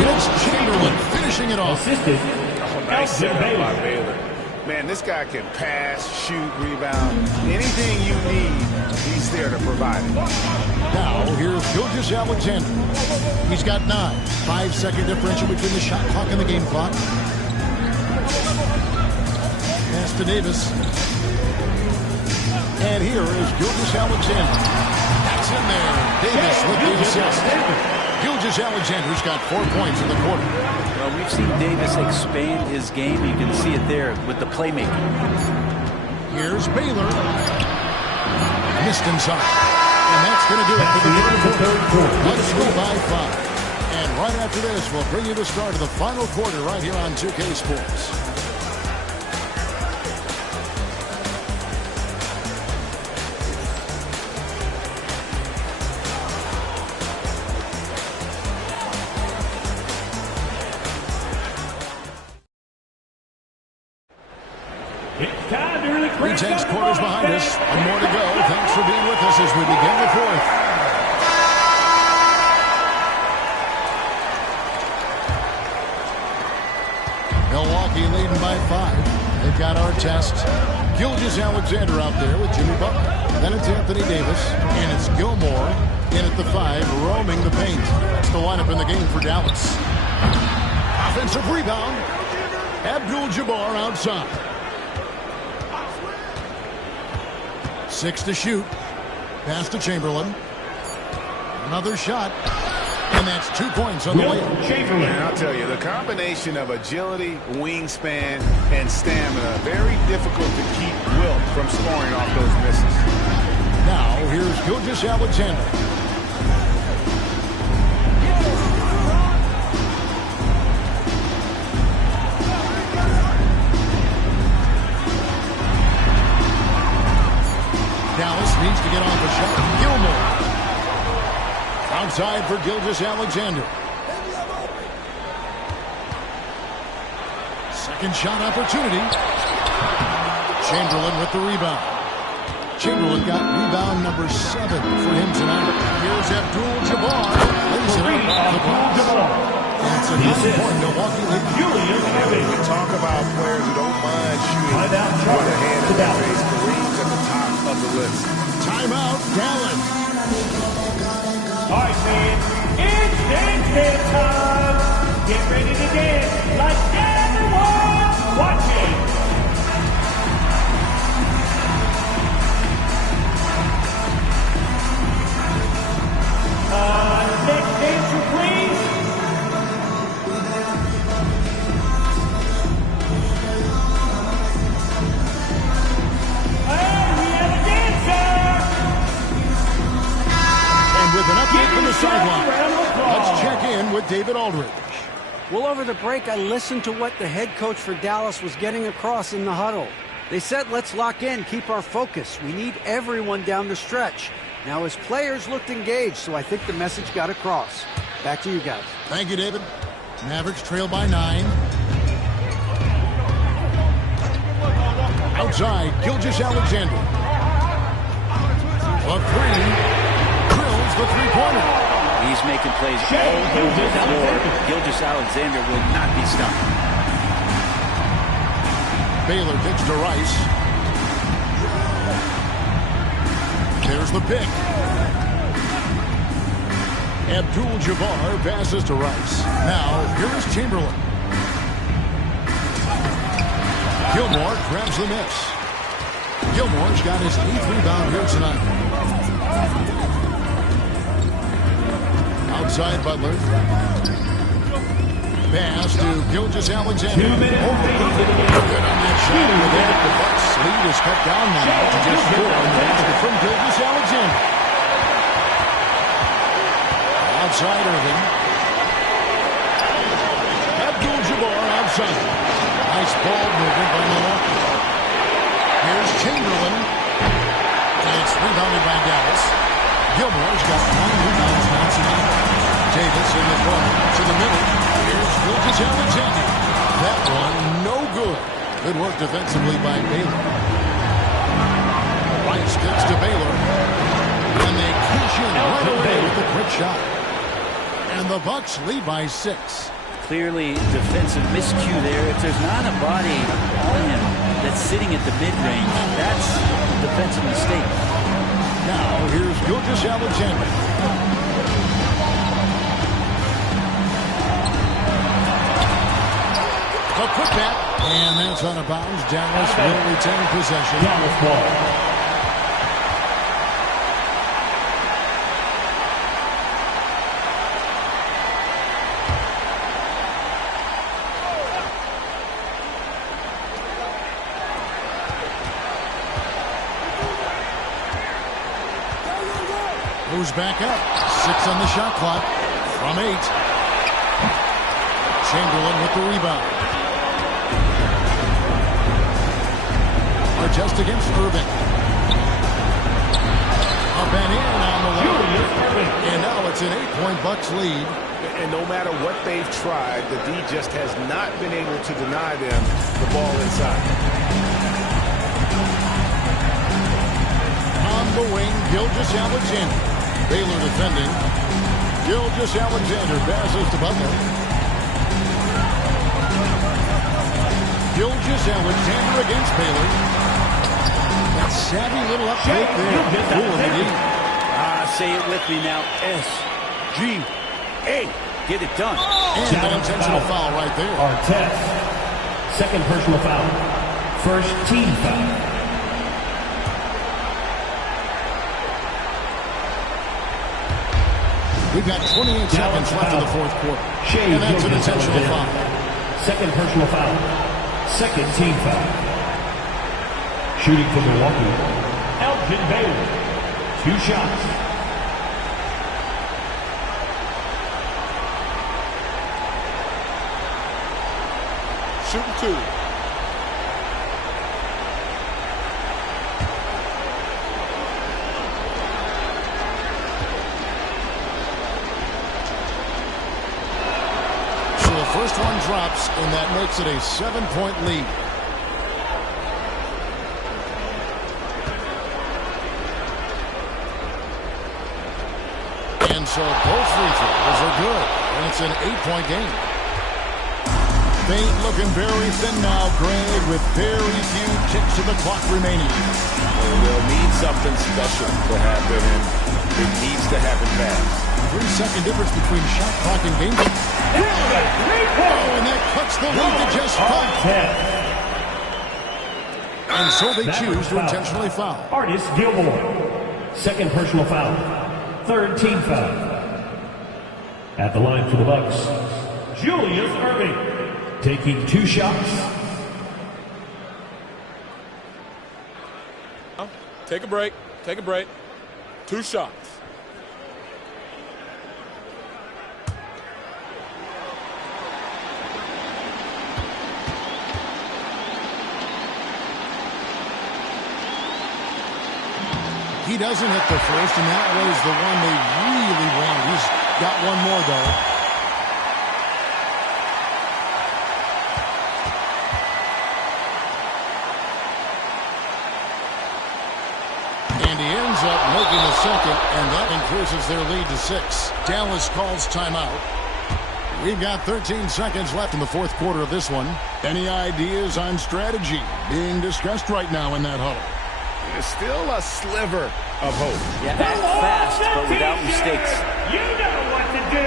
It's Chamberlain finishing it off. Assisted. Nice setup by Baylor. Man, this guy can pass, shoot, rebound. Anything you need, he's there to provide it. Now, here's Gilgeous-Alexander. He's got 9. 5-second differential between the shot clock and the game clock. Pass to Davis. And here is Gilgeous-Alexander. That's in there. Davis with the assist. Gilgeous-Alexander's got 4 points in the quarter. Well, we've seen Davis expand his game. You can see it there with the playmaking. Here's Baylor. Missed inside. And that's going to do it for the third quarter. Let's go by 5. And right after this, we'll bring you the start of the final quarter right here on 2K Sports. Tense quarters behind us. One more to go. Thanks for being with us as we begin the fourth. Milwaukee leading by 5. They've got Artest, Gilgeous-Alexander out there with Jimmy Butler. Then it's Anthony Davis, and it's Gilmore in at the 5, roaming the paint. That's the lineup in the game for Dallas. Offensive rebound. Abdul-Jabbar outside. 6 to shoot. Pass to Chamberlain. Another shot. And that's 2 points on the way. Chamberlain, I'll tell you, the combination of agility, wingspan, and stamina, very difficult to keep Wilt from scoring off those misses. Now, here's Gilgeous-Alexander. Dallas needs to get off a shot. Gilmore. Outside for Gilgeous-Alexander. Second shot opportunity. Chamberlain with the rebound. Chamberlain got rebound number 7 for him tonight. Here's Abdul-Jabbar. Lays it up off the glass. And it's a 9-point Milwaukee lead. We talk about players who don't mind shooting with a hand in their face. Kareem's at the top of the list. Timeout, Dallas. All right, fans, it's dance time. Get ready to dance like everyone's watching. Next dancer, please. And we have a dancer. And with an update from the sideline, let's check in with David Aldridge. Well, over the break, I listened to what the head coach for Dallas was getting across in the huddle. They said, let's lock in, keep our focus. We need everyone down the stretch. Now, his players looked engaged, so I think the message got across. Back to you guys. Thank you, David. Mavericks trail by 9. Outside, Gilgeous-Alexander. A 3. Drills the three-pointer. He's making plays all over the floor. Gilgeous-Alexander will not be stopped. Baylor kicks to Rice. There's the pick. Abdul-Jabbar passes to Rice. Now, here's Chamberlain. Gilmore grabs the miss. Gilmore's got his 8th rebound here tonight. Outside Butler. Pass to Gilgeous-Alexander. Good on that shot with that. The Bucks lead is cut down now to just 4 in the basket from Gilgeous-Alexander. Outside Irving. Abdul-Jabbar outside. Nice ball movement by Milwaukee. Here's Chamberlain. And it's rebounded by Dallas. Gilmore's got 9 rebounds now tonight. Davis in the corner to the middle. Here's Gilgeous-Alexander. That one, no good. Good work defensively by Baylor. Rice gets to Baylor. And they cash in right away with a quick shot. And the Bucks lead by 6. Clearly defensive miscue there. If there's not a body on him that's sitting at the mid-range, that's a defensive mistake. Now here's Gilgeous-Alexander. A putback, and that's out of bounds. Dallas will retain possession. Dallas ball. Moves back up. 6 on the shot clock from 8. Chamberlain with the rebound. Artest against Irving. Up and in on the line. And now it's an 8-point Bucks lead. And no matter what they've tried, the D just has not been able to deny them the ball inside. On the wing, Gilgeous-Alexander. Baylor defending. Gilgeous-Alexander passes to Butler. Gilgeous Alexander against Baylor. That savvy little update there. Pulling it in. Say it with me now. SGA. Get it done. And an intentional foul right there. Artest. Second personal foul. First team foul. We've got 28 seconds left in the fourth quarter. And that's an intentional foul. Second personal foul. Second team foul. Shooting for Milwaukee. Elgin Baylor. 2 shots. Shooting 2. So the first one drops, and that makes it a 7-point lead. And so both free throws are good, and it's an 8-point game. Fate looking very thin now, Greg, with very few ticks of the clock remaining. Well, they'll need something special to happen, and it needs to happen fast. 3-second difference between shot clock and game. Oh, and that cuts the lead to just 5. And so they choose to intentionally foul. Artis Gilmore. Second personal foul. Third team foul. At the line for the Bucks, Julius Erving. Taking 2 shots. Take a break. Take a break. 2 shots. He doesn't hit the first, and that was the one they really wanted. He's got one more, though. And he ends up making the second, and that increases their lead to 6. Dallas calls timeout. We've got 13 seconds left in the fourth quarter of this one. Any ideas on strategy being discussed right now in that huddle? There's still a sliver of hope. Yeah, act fast, but without mistakes. You know what to do.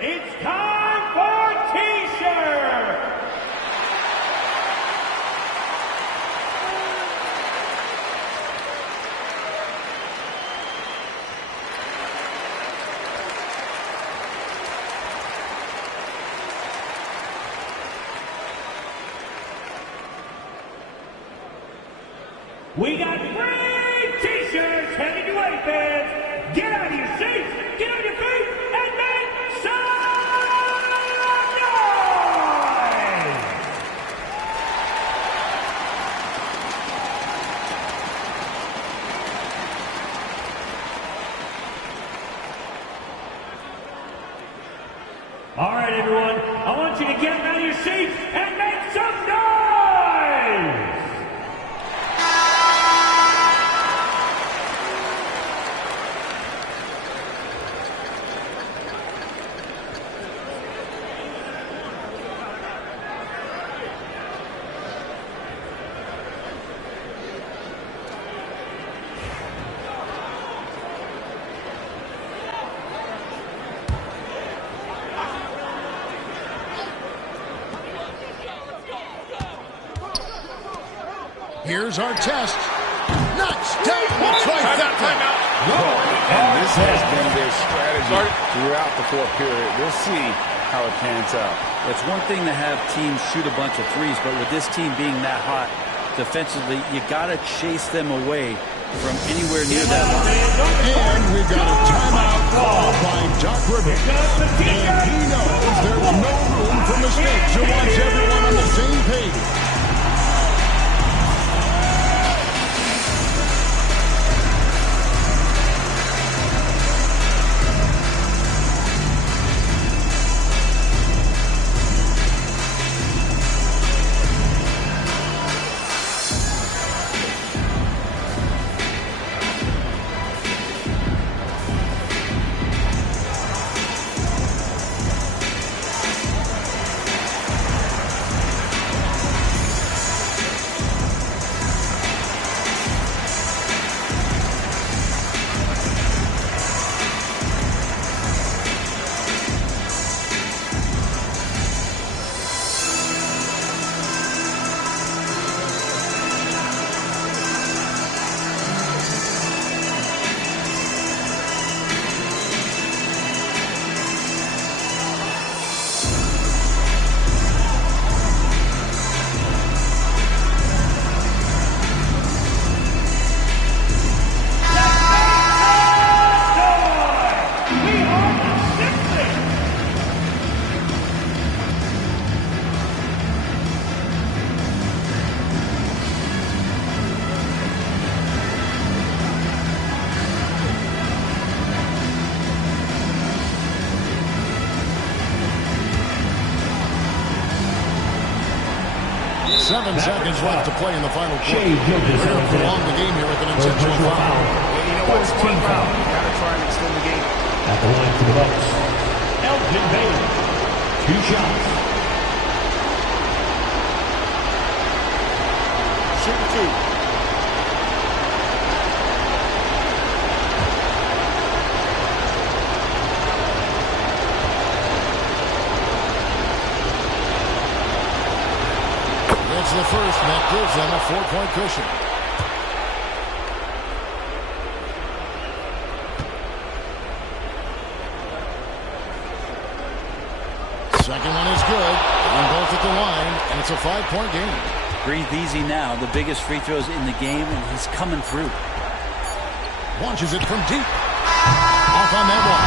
It's time for T-shirt! We got free T-shirts heading your way, fans. Get out of your seats, get on your feet, and make some noise! All right, everyone. I want you to get out of your seats and make some noise! Here's our test. Knocks down the trifecta. And this has been their strategy throughout the fourth period. We'll see how it pans out. It's one thing to have teams shoot a bunch of threes, but with this team being that hot defensively, you got to chase them away from anywhere near that line. And we've got a timeout called by Doc Rivers. And he knows there's no room for mistakes. He wants everyone on the same page. 7 seconds left to play in the final quarter. Shea Gilgeous We're going to prolong the game here with an intentional foul. And you know what? Smart foul. You got to try and extend the game. At the line for the Bucks, Elgin Baylor. 2 shots. Shooting 2. It's the first, and that gives them a 4-point cushion. Second one is good, and both at the line, and it's a 5-point game. Breathe easy now. The biggest free throws in the game, and he's coming through. Launches it from deep. Off on that one.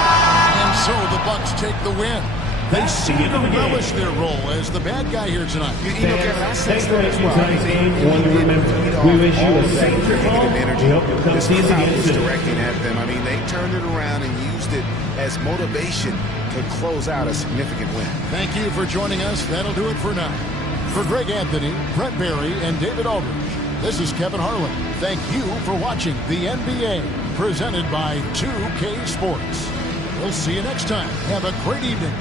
And so the Bucks take the win. They seem to relish their role as the bad guy here tonight. You know, Kevin, I Thanks sense for that as making well. tonight's game one to remember. We wish you a safe trip home. We hope you come This see us crowd again was soon. directing at them. I mean, they turned it around and used it as motivation to close out a significant win. Thank you for joining us. That'll do it for now. For Greg Anthony, Brent Barry, and David Aldridge, this is Kevin Harlan. Thank you for watching the NBA, presented by 2K Sports. We'll see you next time. Have a great evening.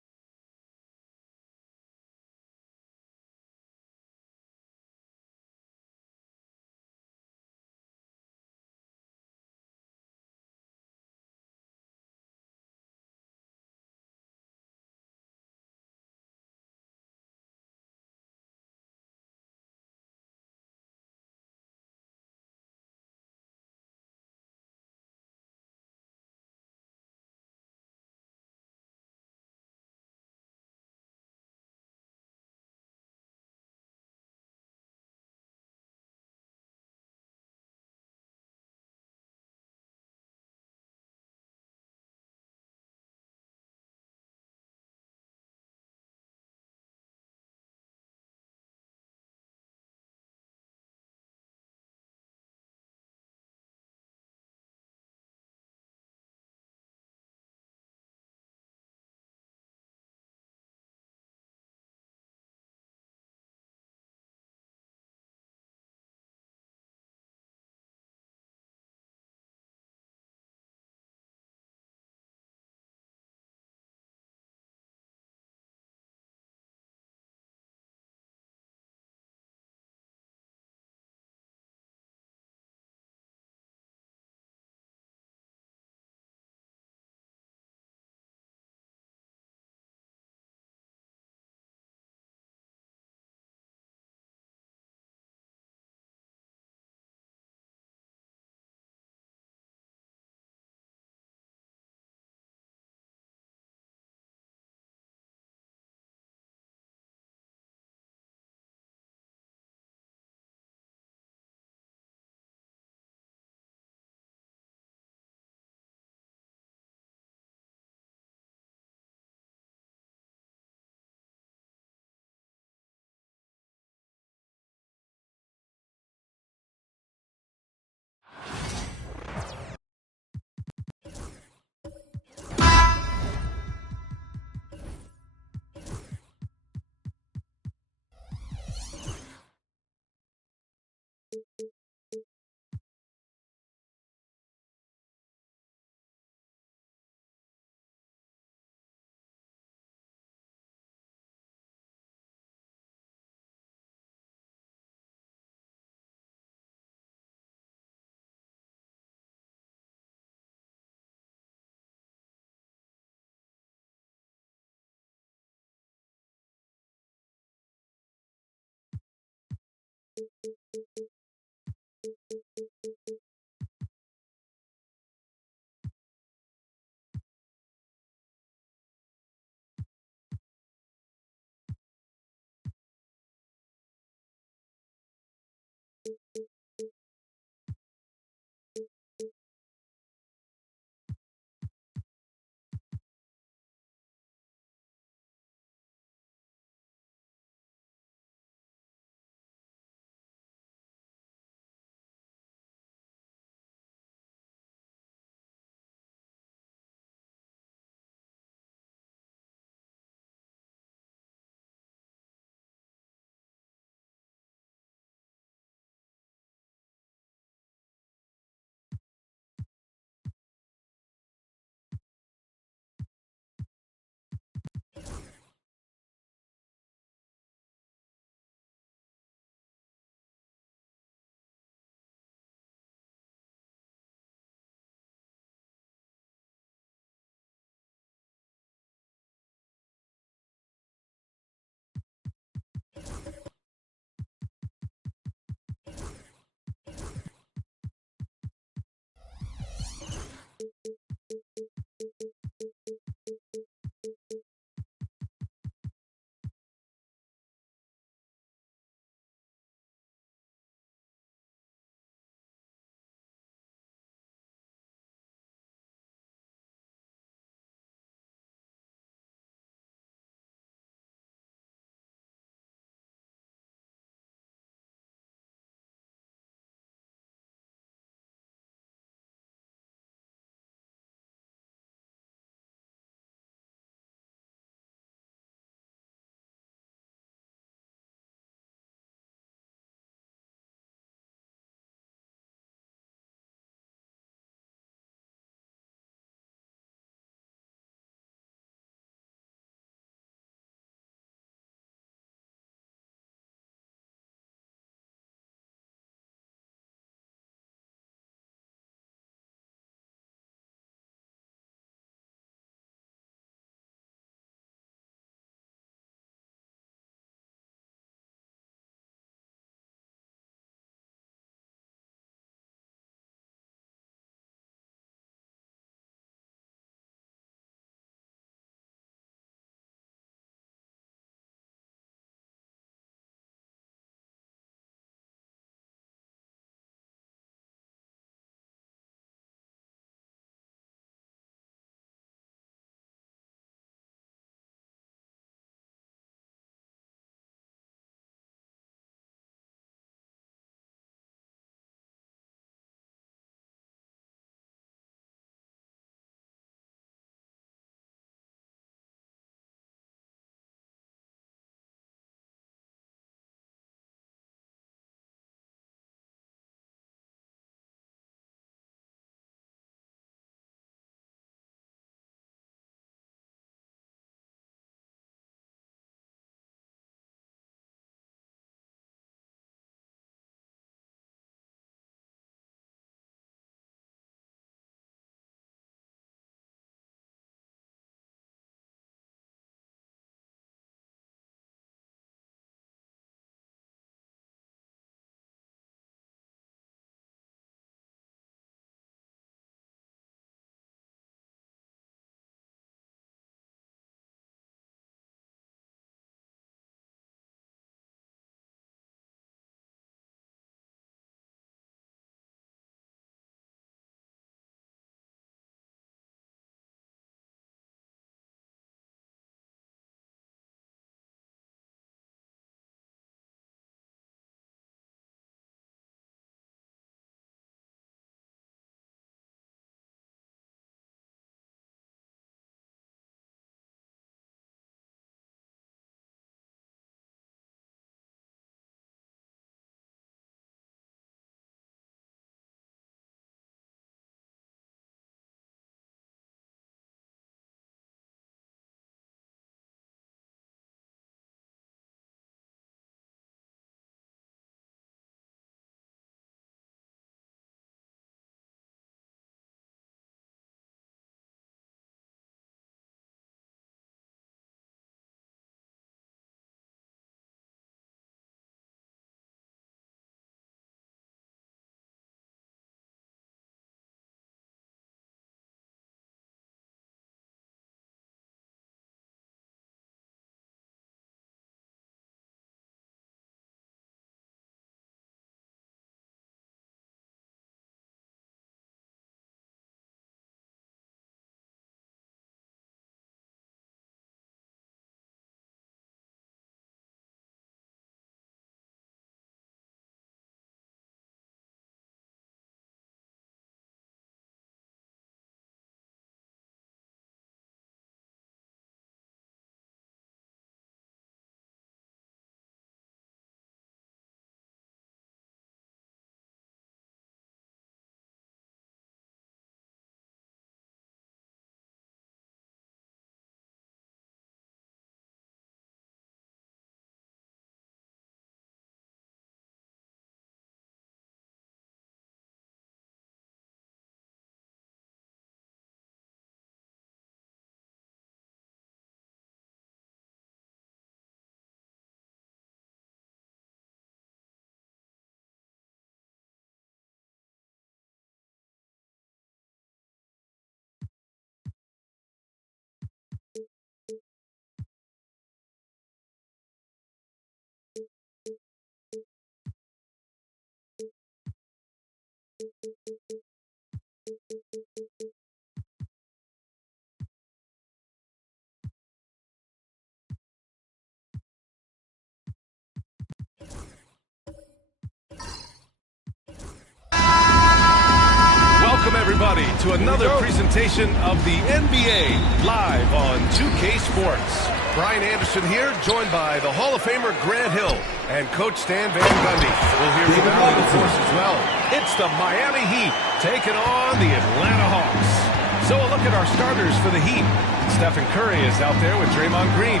everybody, to another presentation of the NBA live on 2K Sports. Brian Anderson here, joined by the Hall of Famer Grant Hill and Coach Stan Van Gundy. We'll hear from Allie LaForce as well. It's the Miami Heat taking on the Atlanta Hawks. So a look at our starters for the Heat. Stephen Curry is out there with Draymond Green.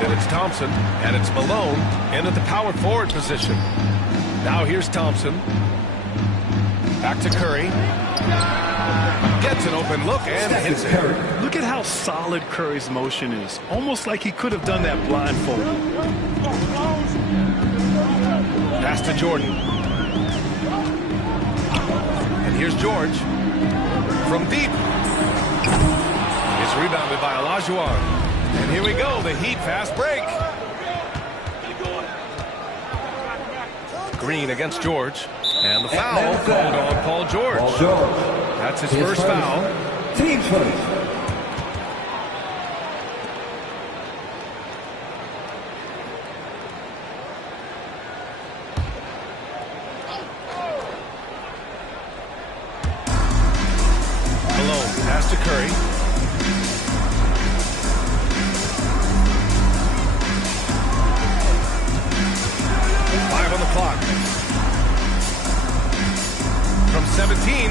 Then it's Thompson, and it's Malone in at the power forward position. Now here's Thompson. Back to Curry. Gets an open look and hits it. Look at how solid Curry's motion is. Almost like he could have done that blindfolded. Pass to Jordan. And here's George. From deep. It's rebounded by Olajuwon. And here we go, the Heat fast break. Green against George. And the foul called on Paul George. That's his first foul. Team's first. Malone, pass to Curry. Five on the clock. From 17,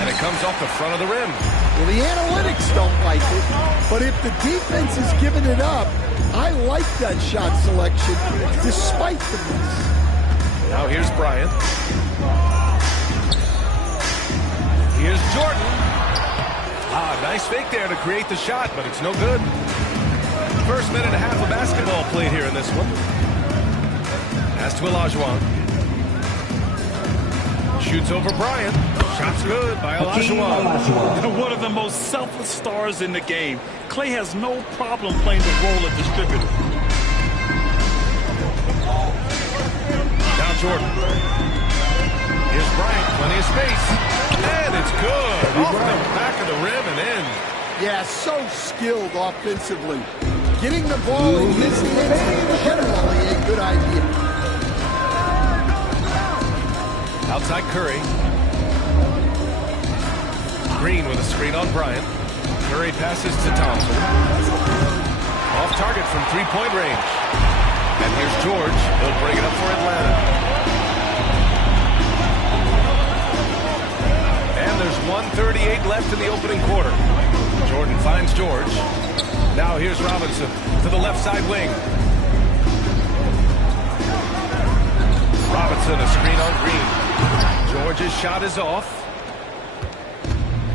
and it comes off the front of the rim. Well, the analytics don't like it, but if the defense is giving it up, I like that shot selection despite the miss. Now here's Bryant. Here's Jordan. Nice fake there to create the shot, but it's no good. First minute and a half of basketball played here in this one. Pass to Olajuwon. Shoots over Bryant. Shot's good by Olajuwon. One of the most selfless stars in the game. Clay has no problem playing the role of distributor. Now Jordan. Here's Bryant. Plenty of space. And it's good. Off the back of the rim and in. Yeah, so skilled offensively. Getting the ball in his hands is generally a good idea. Outside Curry. Green with a screen on Bryant. Curry passes to Thompson. Off target from three-point range. And here's George. He'll bring it up for Atlanta. And there's 1:38 left in the opening quarter. Jordan finds George. Now here's Robinson to the left side wing. Robinson, a screen on Green. George's shot is off.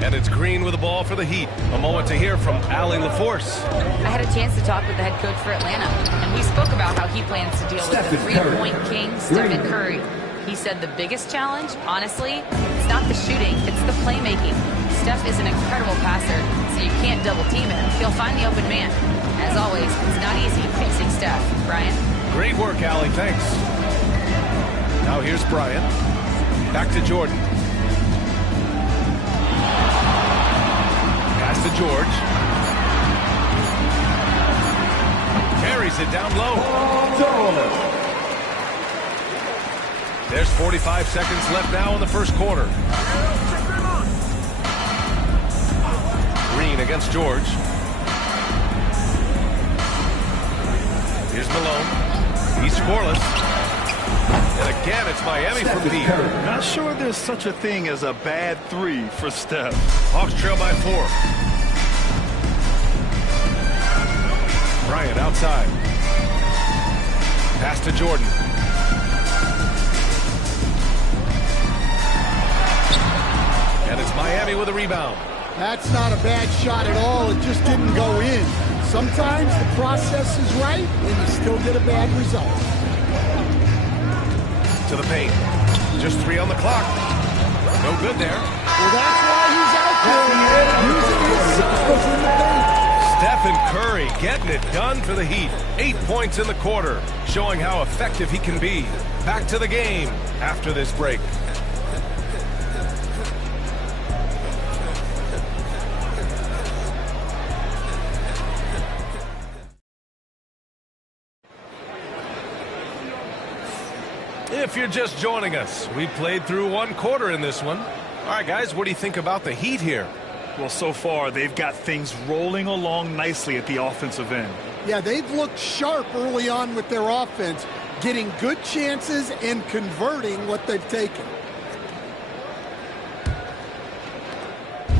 And it's Green with the ball for the Heat. A moment to hear from Allie LaForce. I had a chance to talk with the head coach for Atlanta, and we spoke about how he plans to deal with the three-point king, Stephen Curry. He said the biggest challenge, honestly, it's not the shooting, it's the playmaking. Steph is an incredible passer, so you can't double-team him. He'll find the open man. As always, it's not easy facing Steph. Brian? Great work, Allie. Thanks. Now here's Bryant. Back to Jordan. Pass to George. Carries it down low. There's 45 seconds left now in the first quarter. Green against George. Here's Malone. He's scoreless. And again, it's Miami from deep. Not sure there's such a thing as a bad three for Steph. Hawks trail by 4. Bryant outside. Pass to Jordan. And it's Miami with a rebound. That's not a bad shot at all. It just didn't go in. Sometimes the process is right, and you still get a bad result. To the paint. Just 3 on the clock. No good there. Well, that's why he's out there using his size in the paint. Stephen Curry getting it done for the Heat. 8 points in the quarter, showing how effective he can be. Back to the game after this break. If you're just joining us, we played through 1 quarter in this one. All right, guys, what do you think about the Heat here? Well, so far, they've got things rolling along nicely at the offensive end. Yeah, they've looked sharp early on with their offense, getting good chances and converting what they've taken.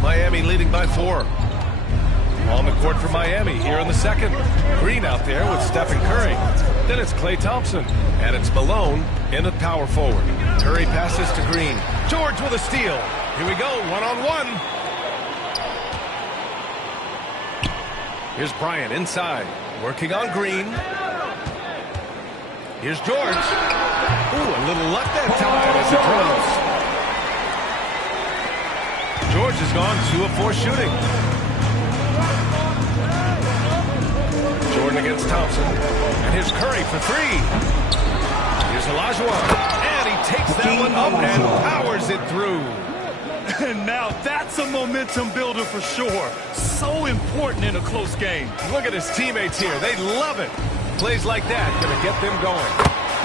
Miami leading by 4. On the court for Miami here in the second. Green out there with Stephen Curry. Then it's Klay Thompson. And it's Malone in at power forward. Curry passes to Green. George with a steal. Here we go, one-on-one. Here's Bryant inside. Working on Green. Here's George. Ooh, a little luck that time as it throws. George has gone 2 of 4 shooting. Jordan against Thompson. And here's Curry for 3. Here's Olajuwon. And he takes that one up and powers it through. And now that's a momentum builder for sure. So important in a close game. Look at his teammates here. They love it. Plays like that going to get them going.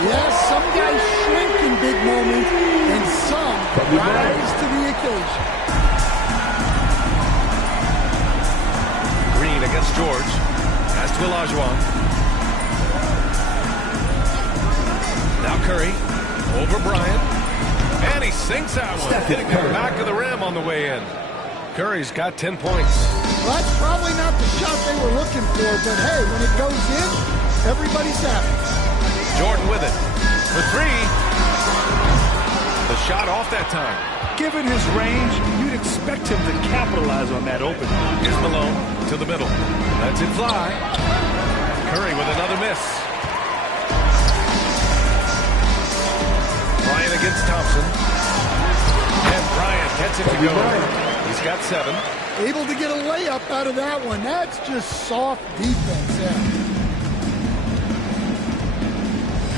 Yes, some guys shrink in big moments, and some rise to the occasion. Green against George. Pass to Olajuwon. Now Curry. Over Bryant. And he sinks that one. Hitting the back of the rim on the way in. Curry's got 10 points. Well, that's probably not the shot they were looking for, but hey, when it goes in, everybody's happy. Jordan with it. For 3. The shot off that time. Given his range, you'd expect him to capitalize on that opening. Here's Malone to the middle. Lets it fly. Curry with another miss. Bryant against Thompson. And Bryant gets it to go. He's got 7. Able to get a layup out of that one. That's just soft defense. Yeah.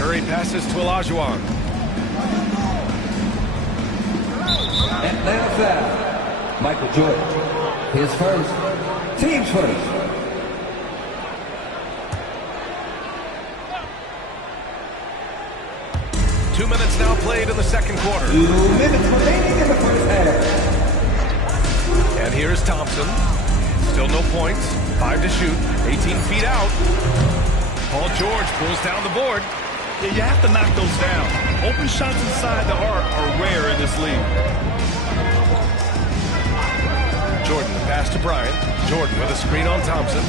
Curry passes to Olajuwon. Atlanta foul. Michael Jordan. His first. Team's first. Two minutes now played in the second quarter. 2 minutes remaining in the first half. And here's Thompson. Still no points. 5 to shoot. 18 feet out. Paul George pulls down the board. Yeah, you have to knock those down. Open shots inside the arc are rare in this league. Jordan, the pass to Bryant. Jordan with a screen on Thompson.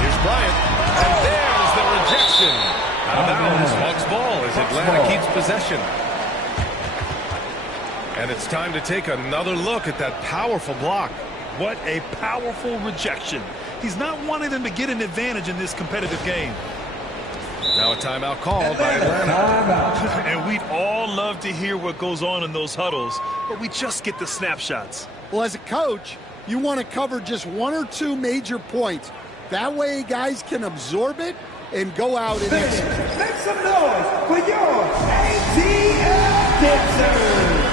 Here's Bryant. And there's the rejection. Out of bounds. Hawks ball as Atlanta keeps possession. And it's time to take another look at that powerful block. What a powerful rejection. He's not wanting them to get an advantage in this competitive game. Now a timeout called by Atlanta. And we'd all love to hear what goes on in those huddles, but we just get the snapshots. Well, as a coach, you want to cover just 1 or 2 major points. That way guys can absorb it and go out and execute. Make some noise for your ATL Dancers.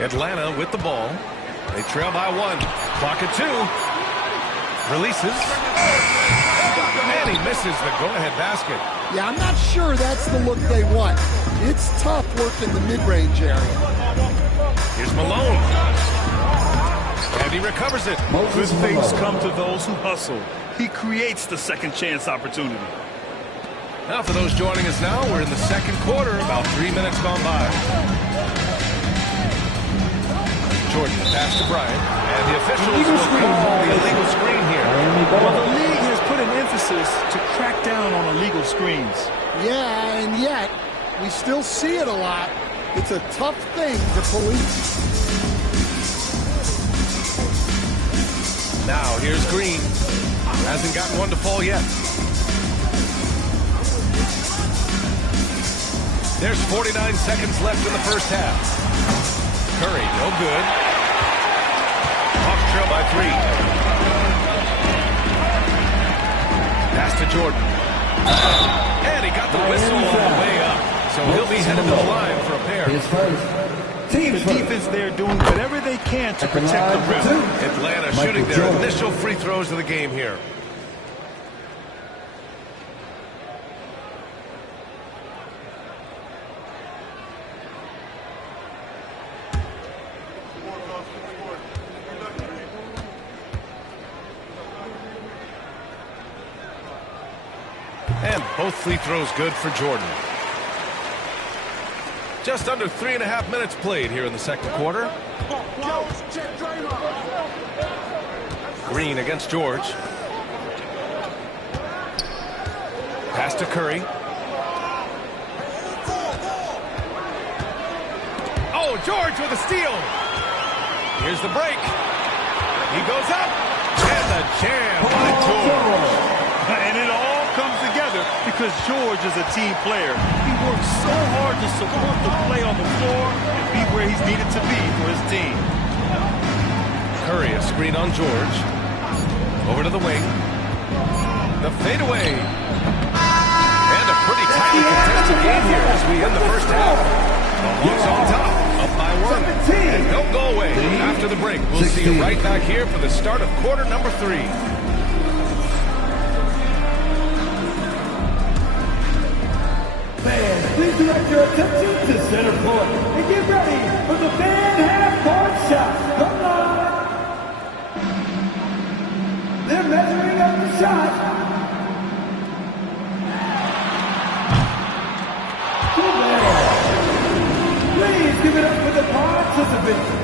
Atlanta with the ball. They trail by 1. Clock at 2. Releases. And he misses the go-ahead basket. Yeah, I'm not sure that's the look they want. It's tough working the mid-range area. Here's Malone. And he recovers it. Good things come to those who hustle. He creates the second chance opportunity. Now for those joining us now, we're in the second quarter, about 3 minutes gone by. Jordan pass to Bryant, and the officials will call the illegal screen here. Well, the league has put an emphasis to crack down on illegal screens. Yeah, and yet, we still see it a lot. It's a tough thing to police. Now, here's Green. Hasn't gotten one to fall yet. There's 49 seconds left in the first half. Curry, no good. Hawks trail by 3. Pass to Jordan. And he got the whistle on the way up. So he'll be headed to the line for a pair. The defense there doing whatever they can to protect the rim. Atlanta shooting their initial free throws of the game here. And both free throws good for Jordan. Just under 3.5 minutes played here in the second quarter. Green against George. Pass to Curry. Oh, George with a steal. Here's the break. He goes up. And the jam by George. And it all comes together because George is a team player. He works so hard to support the play on the floor and be where he's needed to be for his team. Curry, a screen on George. Over to the wing. The fadeaway. And a pretty tightly contested game here as we end the first half. The Hawks on top, up by 1. And don't go away. After the break, we'll see you right back here for the start of quarter number 3. Fans, please direct your attention to center court and get ready for the fan half-court shot. Come on! They're measuring up the shot. Too bad. Please give it up for the participants.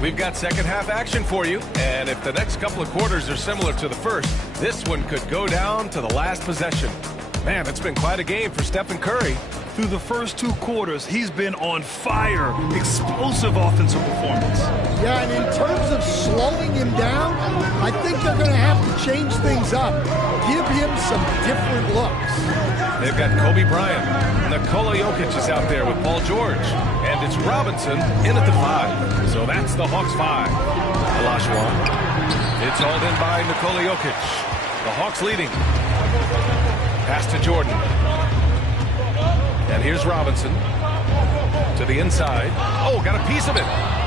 We've got second half action for you, and if the next couple of quarters are similar to the first, this one could go down to the last possession. Man, it's been quite a game for Stephen Curry. Through the first 2 quarters, he's been on fire. Explosive offensive performance. Yeah, and in terms of slowing him down, I think they're going to have to change things up. Give him some different looks. They've got Kobe Bryant. Nikola Jokic is out there with Paul George. And it's Robinson in at the 5. So that's the Hawks 5. Olajuwon. It's hauled in by Nikola Jokic. The Hawks leading. Pass to Jordan. And here's Robinson. To the inside. Oh, got a piece of it.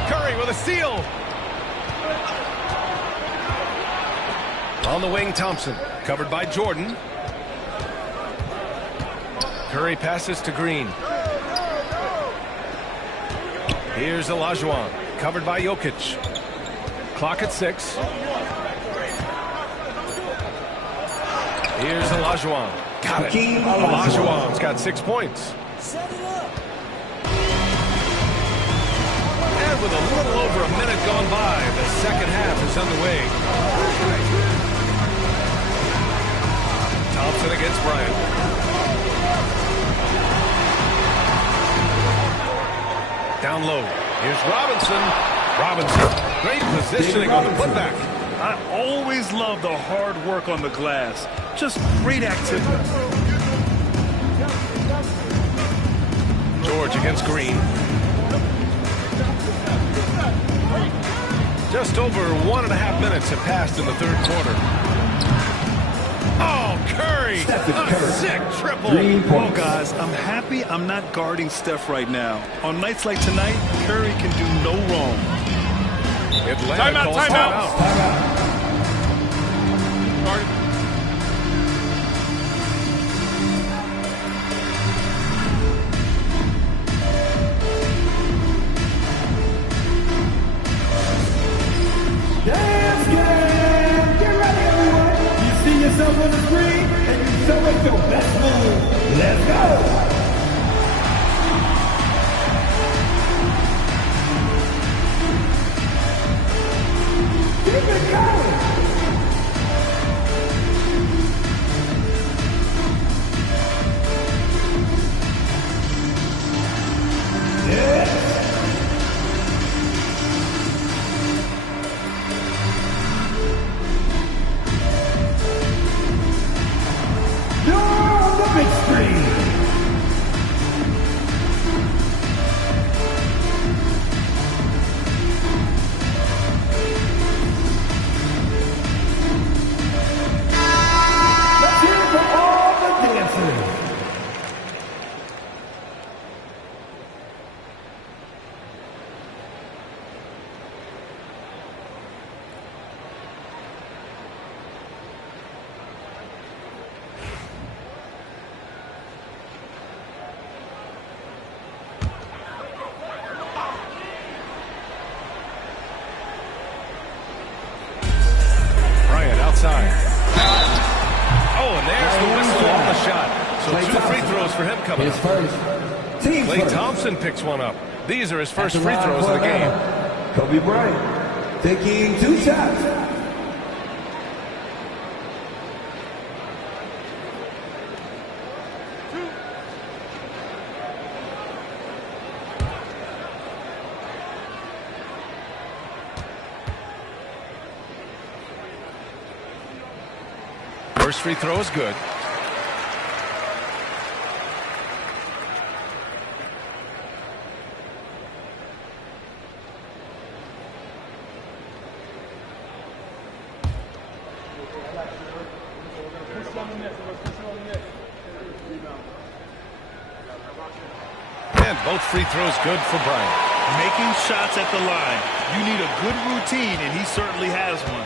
Curry with a steal. On the wing, Thompson. Covered by Jordan. Curry passes to Green. Here's Olajuwon, covered by Jokic. Clock at 6. Here's Olajuwon. Got it. Olajuwon's got 6 points. And with a little over a minute gone by, the second half is underway. Thompson against Bryant. Down low. Here's Robinson. Robinson. Great positioning on the putback. I always love the hard work on the glass. Just great activity. George against Green. Just over 1.5 minutes have passed in the third quarter. Oh, Curry! A sick triple. Well, guys, I'm happy I'm not guarding Steph right now. On nights like tonight, Curry can do no wrong. Atlanta calls timeout. Dance game! Get ready, everyone! You see yourself on the screen, and you show us your best move. Let's go! Keep it going! Oh, and there's the whistle on the shot. So 2 free throws for him coming up. Klay Thompson picks one up. These are his first free throws of the game. Kobe Bryant taking 2 shots. First free throw is good. And both free throws good for Bryant. Making shots at the line. You need a good routine, and he certainly has one.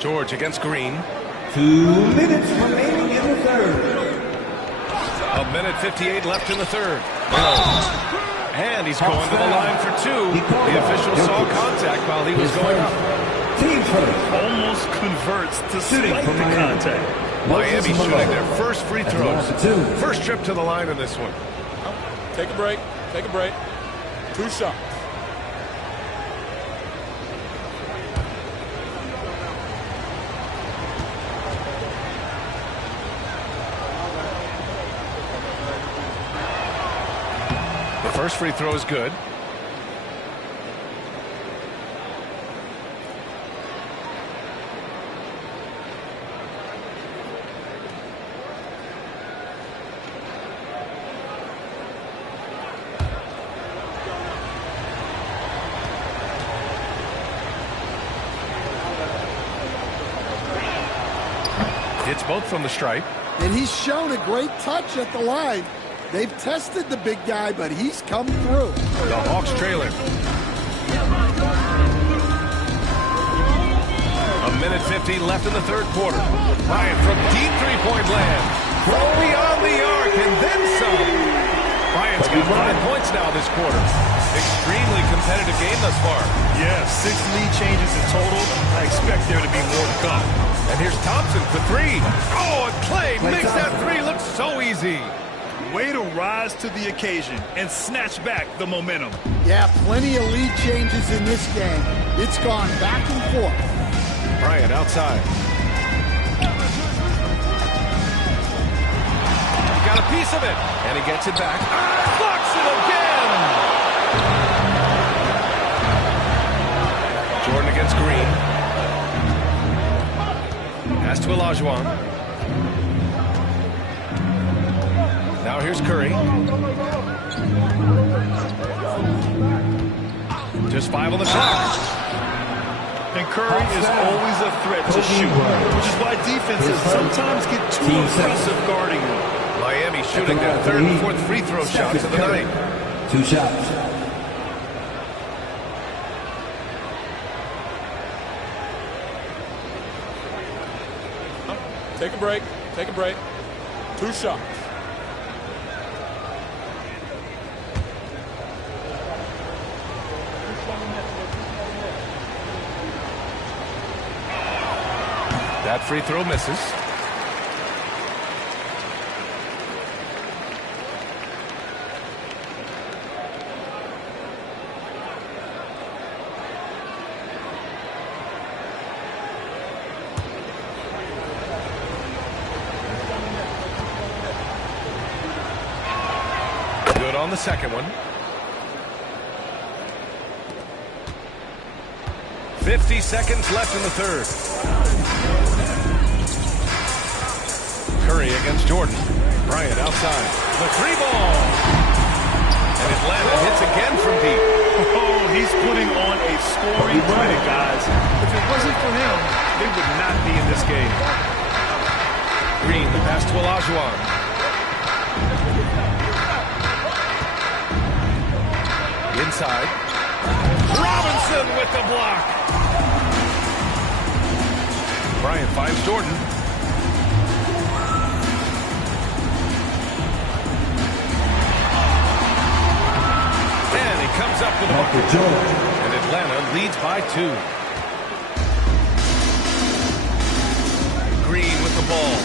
George against Green. 2 minutes remaining in the third. 1:58 left in the third. And he's going to the line for 2. The official saw contact while he was going up. Team first. Almost converts to slight the contact. Miami shooting their first free throws. First trip to the line in this one. Take a break. Take a break. 2 shots. The first free throw is good. It's both from the stripe. And he's shown a great touch at the line. They've tested the big guy, but he's come through. The Hawks trailing. 1:50 left in the third quarter. Bryant from deep three-point land. From beyond the arc and then some. Bryant's got 5 points now this quarter. Extremely competitive game thus far. Yeah, 6 lead changes in total. I expect there to be more to come. And here's Thompson for 3. Oh, and Klay makes that 3 look so easy. Way to rise to the occasion and snatch back the momentum. Yeah, plenty of lead changes in this game. It's gone back and forth. Bryant outside. Got a piece of it, and he gets it back. Blocks it again! Jordan against Green. Pass to Olajuwon. Now here's Curry. Just 5 on the clock. And Curry is always a threat to shoot, which is why defenses sometimes get too aggressive guarding him. Miami shooting their 3rd and 4th free throw shots of the night. 2 shots. Take a break. Take a break. 2 shots. That free throw misses. on the second one. 50 seconds left in the third. Curry against Jordan. Bryant outside. The three ball. And Atlanta hits again from deep. Oh, he's putting on a scoring clinic, guys. If it wasn't for him, they would not be in this game. Green, the pass to Olajuwon. Inside. Robinson with the block. Bryant finds Jordan. And he comes up with a bucket. And Atlanta leads by 2. Green with the ball.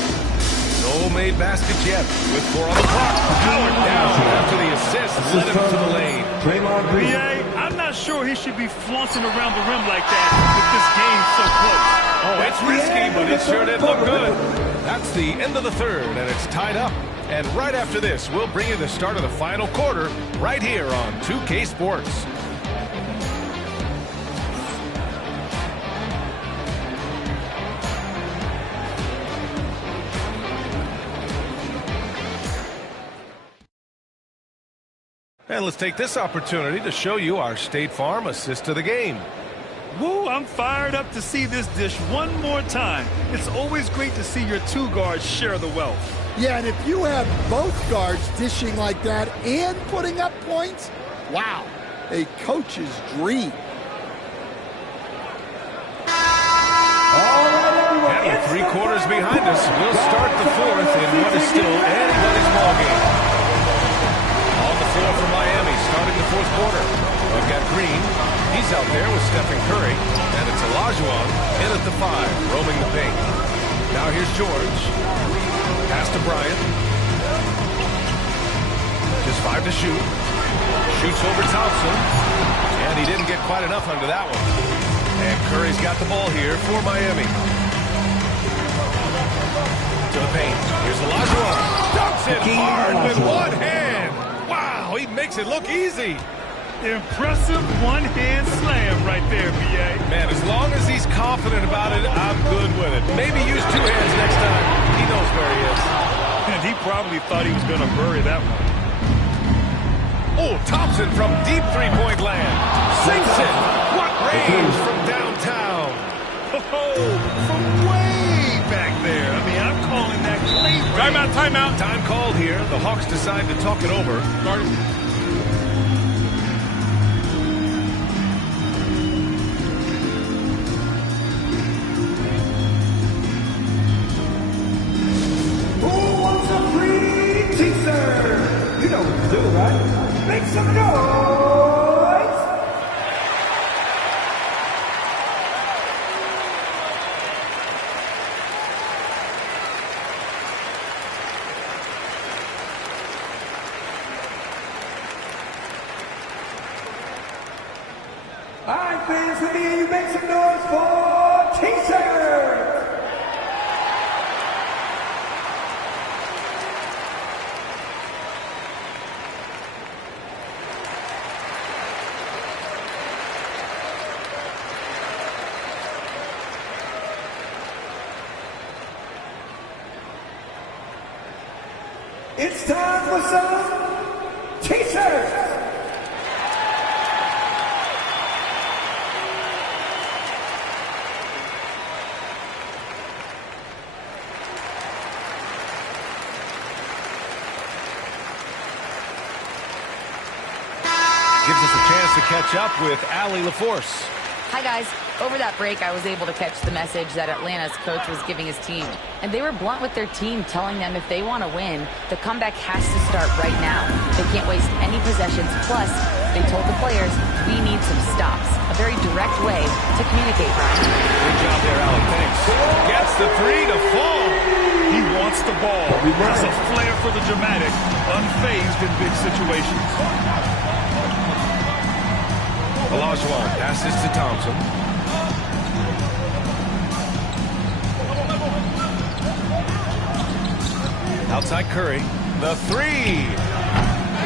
No made baskets yet. With 4 on the clock. Howard down after the assist. Led him to the lane. BA, I'm not sure he should be flaunting around the rim like that with this game so close. Oh, it's risky, but it sure did look good. That's the end of the third, and it's tied up. And right after this, we'll bring you the start of the final quarter right here on 2K Sports. And let's take this opportunity to show you our State Farm assist to the game. Woo, I'm fired up to see this dish one more time. It's always great to see your 2 guards share the wealth. Yeah, and if you have both guards dishing like that and putting up points, wow, a coach's dream. And with 3 quarters behind us, we'll start the fourth in what is still anybody's ballgame. On the floor for Miami, starting the fourth quarter. We've got Green. He's out there with Stephen Curry. And it's Olajuwon in at the 5, roaming the paint. Now here's George. Pass to Bryant. Just 5 to shoot. Shoots over Thompson. And he didn't get quite enough under that one. And Curry's got the ball here for Miami. To the paint. Here's Olajuwon. Dunks it hard with one hand. Wow, he makes it look easy. Impressive one-hand slam right there, B.A. Man, as long as he's confident about it, I'm good with it. Maybe use 2 hands next time. He knows where he is. And he probably thought he was going to bury that one. Oh, Thompson from deep three-point land. Sinks it. What range from downtown. Oh, from way back there. I mean, I'm calling that clay range. Timeout, timeout. Time called here. The Hawks decide to talk it over. You know what to do, right? Make some noise! All right, fans, let me hear you make some noise for T-shirts! It's time for some T-shirts! Gives us a chance to catch up with Allie LaForce. Hi, guys. Over that break, I was able to catch the message that Atlanta's coach was giving his team. And they were blunt with their team, telling them if they want to win, the comeback has to start right now. They can't waste any possessions. Plus, they told the players, we need some stops. A very direct way to communicate, Brian. Good job there, Allie. Thanks. Gets the 3 to fall. He wants the ball. Has a flair for the dramatic, unfazed in big situations. Olajuwon passes to Thompson. Outside Curry. The 3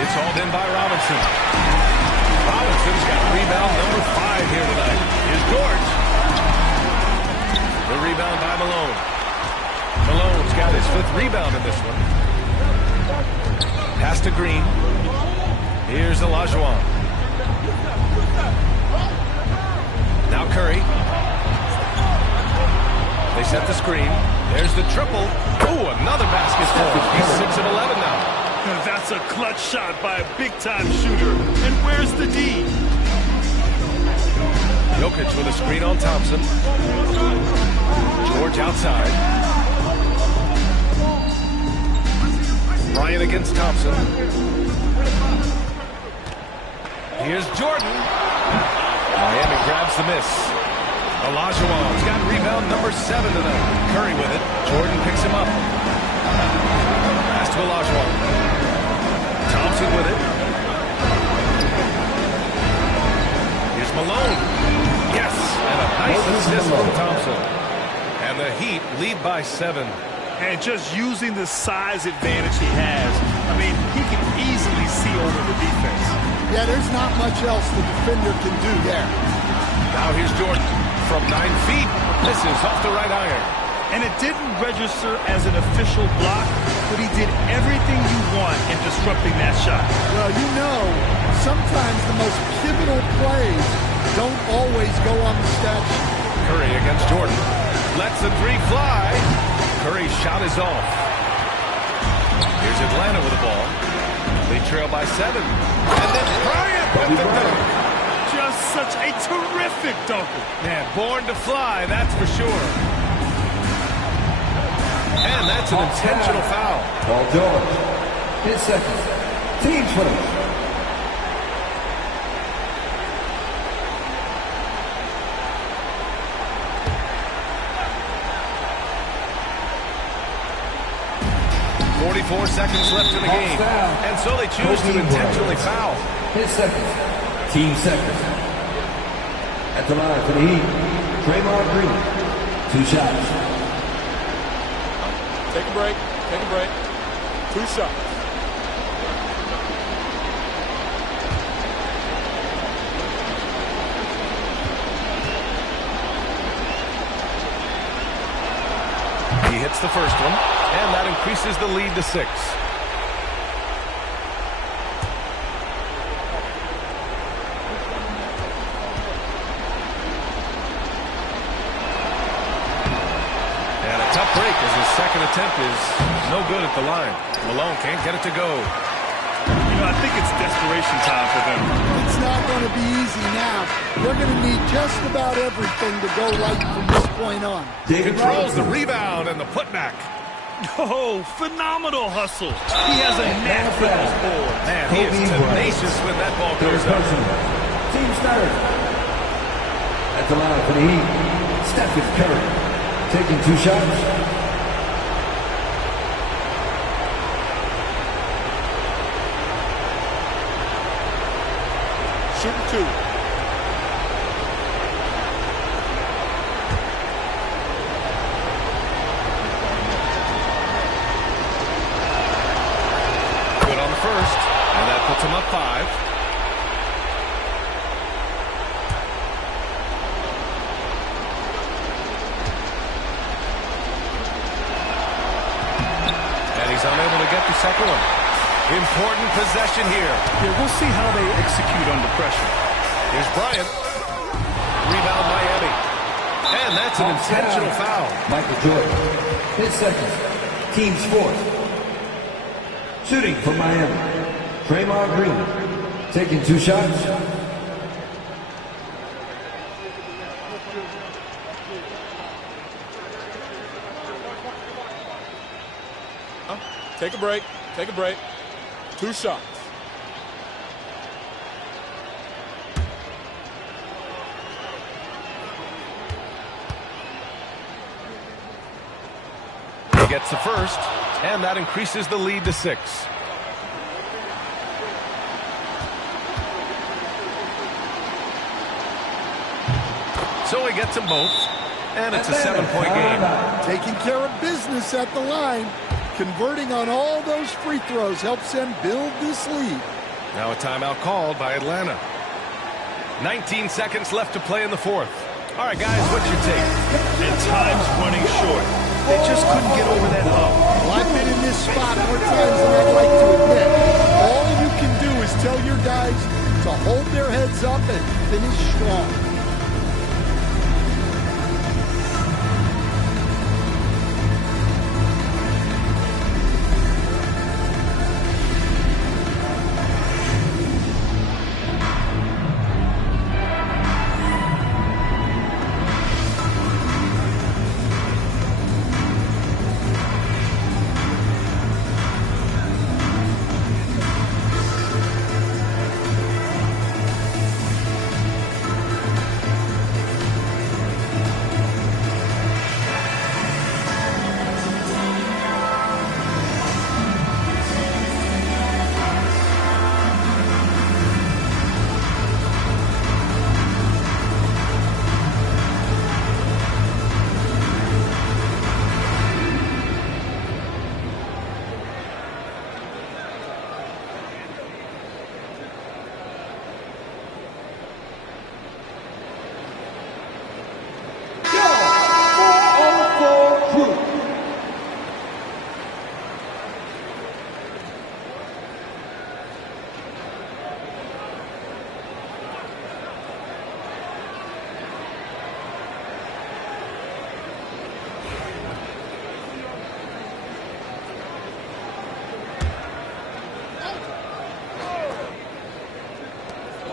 It's hauled in by Robinson. Robinson's got rebound number 5 here tonight. Here's George. The rebound by Malone. Malone's got his 5th rebound in this one. Pass to Green. Here's Olajuwon. Now Curry. They set the screen. There's the triple. Oh, another basket for him. He's 6 of 11 now. That's a clutch shot by a big-time shooter. And where's the D? Jokic with a screen on Thompson. George outside. Bryant against Thompson. Here's Jordan. Miami grabs the miss. Olajuwon's got rebound number 7 tonight. Curry with it. Jordan picks him up. Pass to Olajuwon. Thompson with it. Here's Malone. Yes, and a nice assist from Thompson. And the Heat lead by 7. And just using the size advantage he has, I mean, he can easily see over the defense. Yeah, there's not much else the defender can do there. Now here's Jordan from 9 feet. Misses off the right iron. And it didn't register as an official block, but he did everything you want in disrupting that shot. Well, you know, sometimes the most pivotal plays don't always go on the stat sheet. Curry against Jordan. Lets the 3 fly. Curry's shot is off. Here's Atlanta with the ball. They trail by 7. And then Bryant with the dunk. Just such a terrific dunker. Man, born to fly, that's for sure. And that's an intentional foul. Paul George. His second. Team first. .44 seconds left in the game. And so they choose to intentionally foul. His second. Team second. At the line for the Heat, Draymond Green. 2 shots. Take a break. Take a break. 2 shots. He hits the first one, and that increases the lead to 6. And a tough break as his second attempt is no good at the line. Malone can't get it to go. You know, I think it's desperation time for them. It's not going to be easy now. They're going to need just about everything to go right from this point on. Controls the rebound and the putback. Oh, phenomenal hustle. He has a knack for those boards. Man, he is tenacious when that ball goes up. Team third. At the line for the Heat, Stephen Curry. Taking 2 shots. Shooting 2. Good on the first, and that puts him up 5. And he's unable to get the second one. Important possession here. Yeah, we'll see how they execute under pressure. Here's Bryant. Rebound Miami. And that's an intentional foul. Michael Jordan. His second. Team's fourth. Shooting for Miami. Draymond Green. Taking 2 shots. Take a break. Take a break. 2 shots. He gets the first, and that increases the lead to 6. So he gets them both, and it's a 7-point game. Taking care of business at the line. Converting on all those free throws helps them build this lead. Now a timeout called by Atlanta. 19 seconds left to play in the fourth. All right, guys, what's your take? And time's running short. They just couldn't get over that hump. Well, I've been in this spot more times than I'd like to admit. All you can do is tell your guys to hold their heads up and finish strong.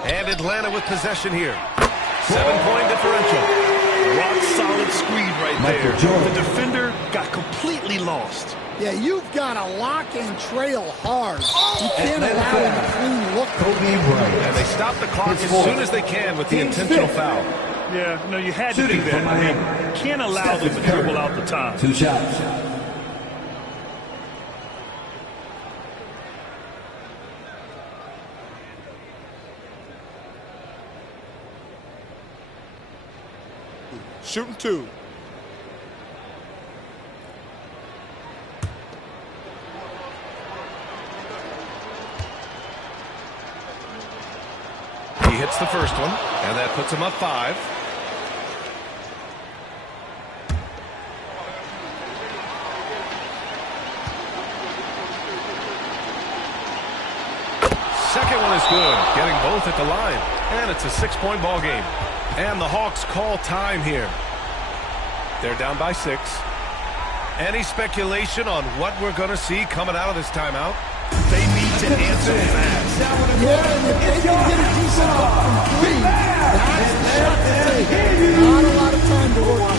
And Atlanta with possession here. 7-point differential. Rock solid screen right there. The defender got completely lost. Yeah, you've got to lock and trail hard. You can't allow a clean look. And they stop the clock as soon as they can with the intentional foul. Yeah, no, you had to do that. I mean, can't allow them to dribble out the time. 2 shots. Shooting 2. He hits the first one, and that puts him up 5. Second one is good, getting both at the line, and it's a 6-point ball game. And the Hawks call time here. They're down by 6. Any speculation on what we're going to see coming out of this timeout? They need to answer fast. Yeah, and if they can get a decent look from 3, that's the shot to take. Not a lot of time to work on.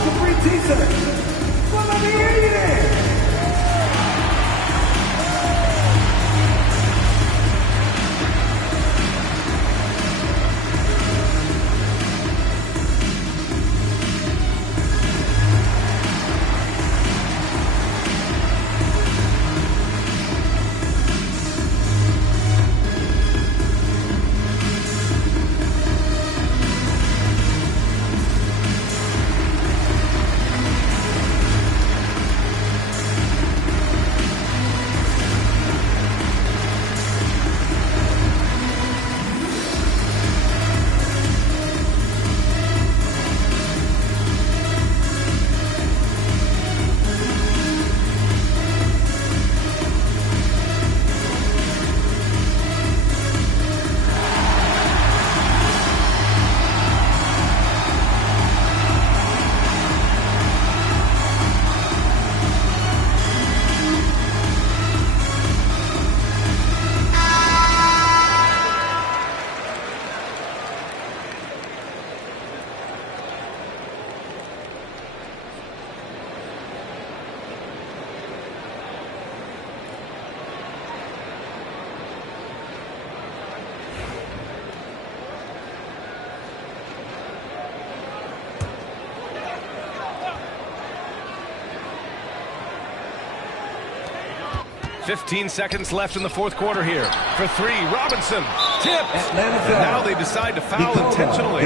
.15 seconds left in the fourth quarter here. For 3, Robinson. Tipped. And now they decide to foul intentionally.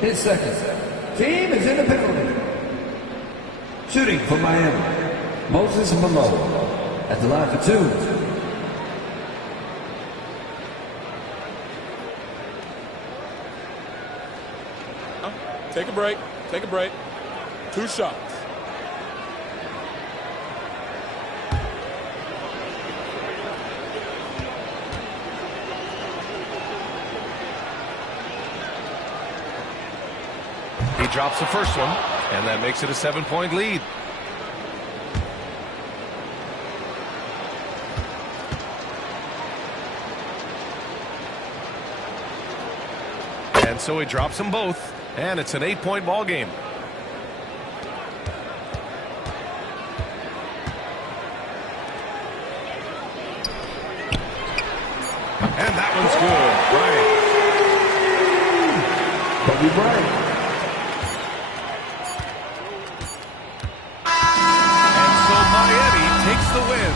His second. Team is in the penalty. Shooting for Miami, Moses Malone. At the line for two. Take a break. Take a break. 2 shots. He drops the first one, and that makes it a 7-point lead. And so he drops them both, and it's an 8-point ball game. And that one's good. Bryant. Kobe Bryant. And so Miami takes the win.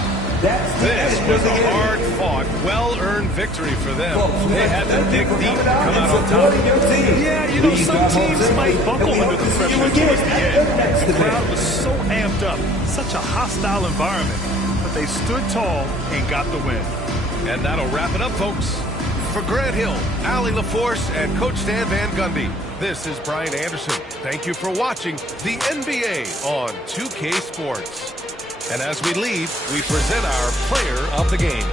This was a hard-fought, well-earned victory for them. They had to dig deep to come out on top. Yeah, you know, some teams might buckle under the pressure towards the end. The crowd was so amped up, such a hostile environment, but they stood tall and got the win. And that'll wrap it up, folks. For Grant Hill, Allie LaForce, and Coach Stan Van Gundy, this is Brian Anderson. Thank you for watching the NBA on 2K Sports. And as we leave, we present our player of the game.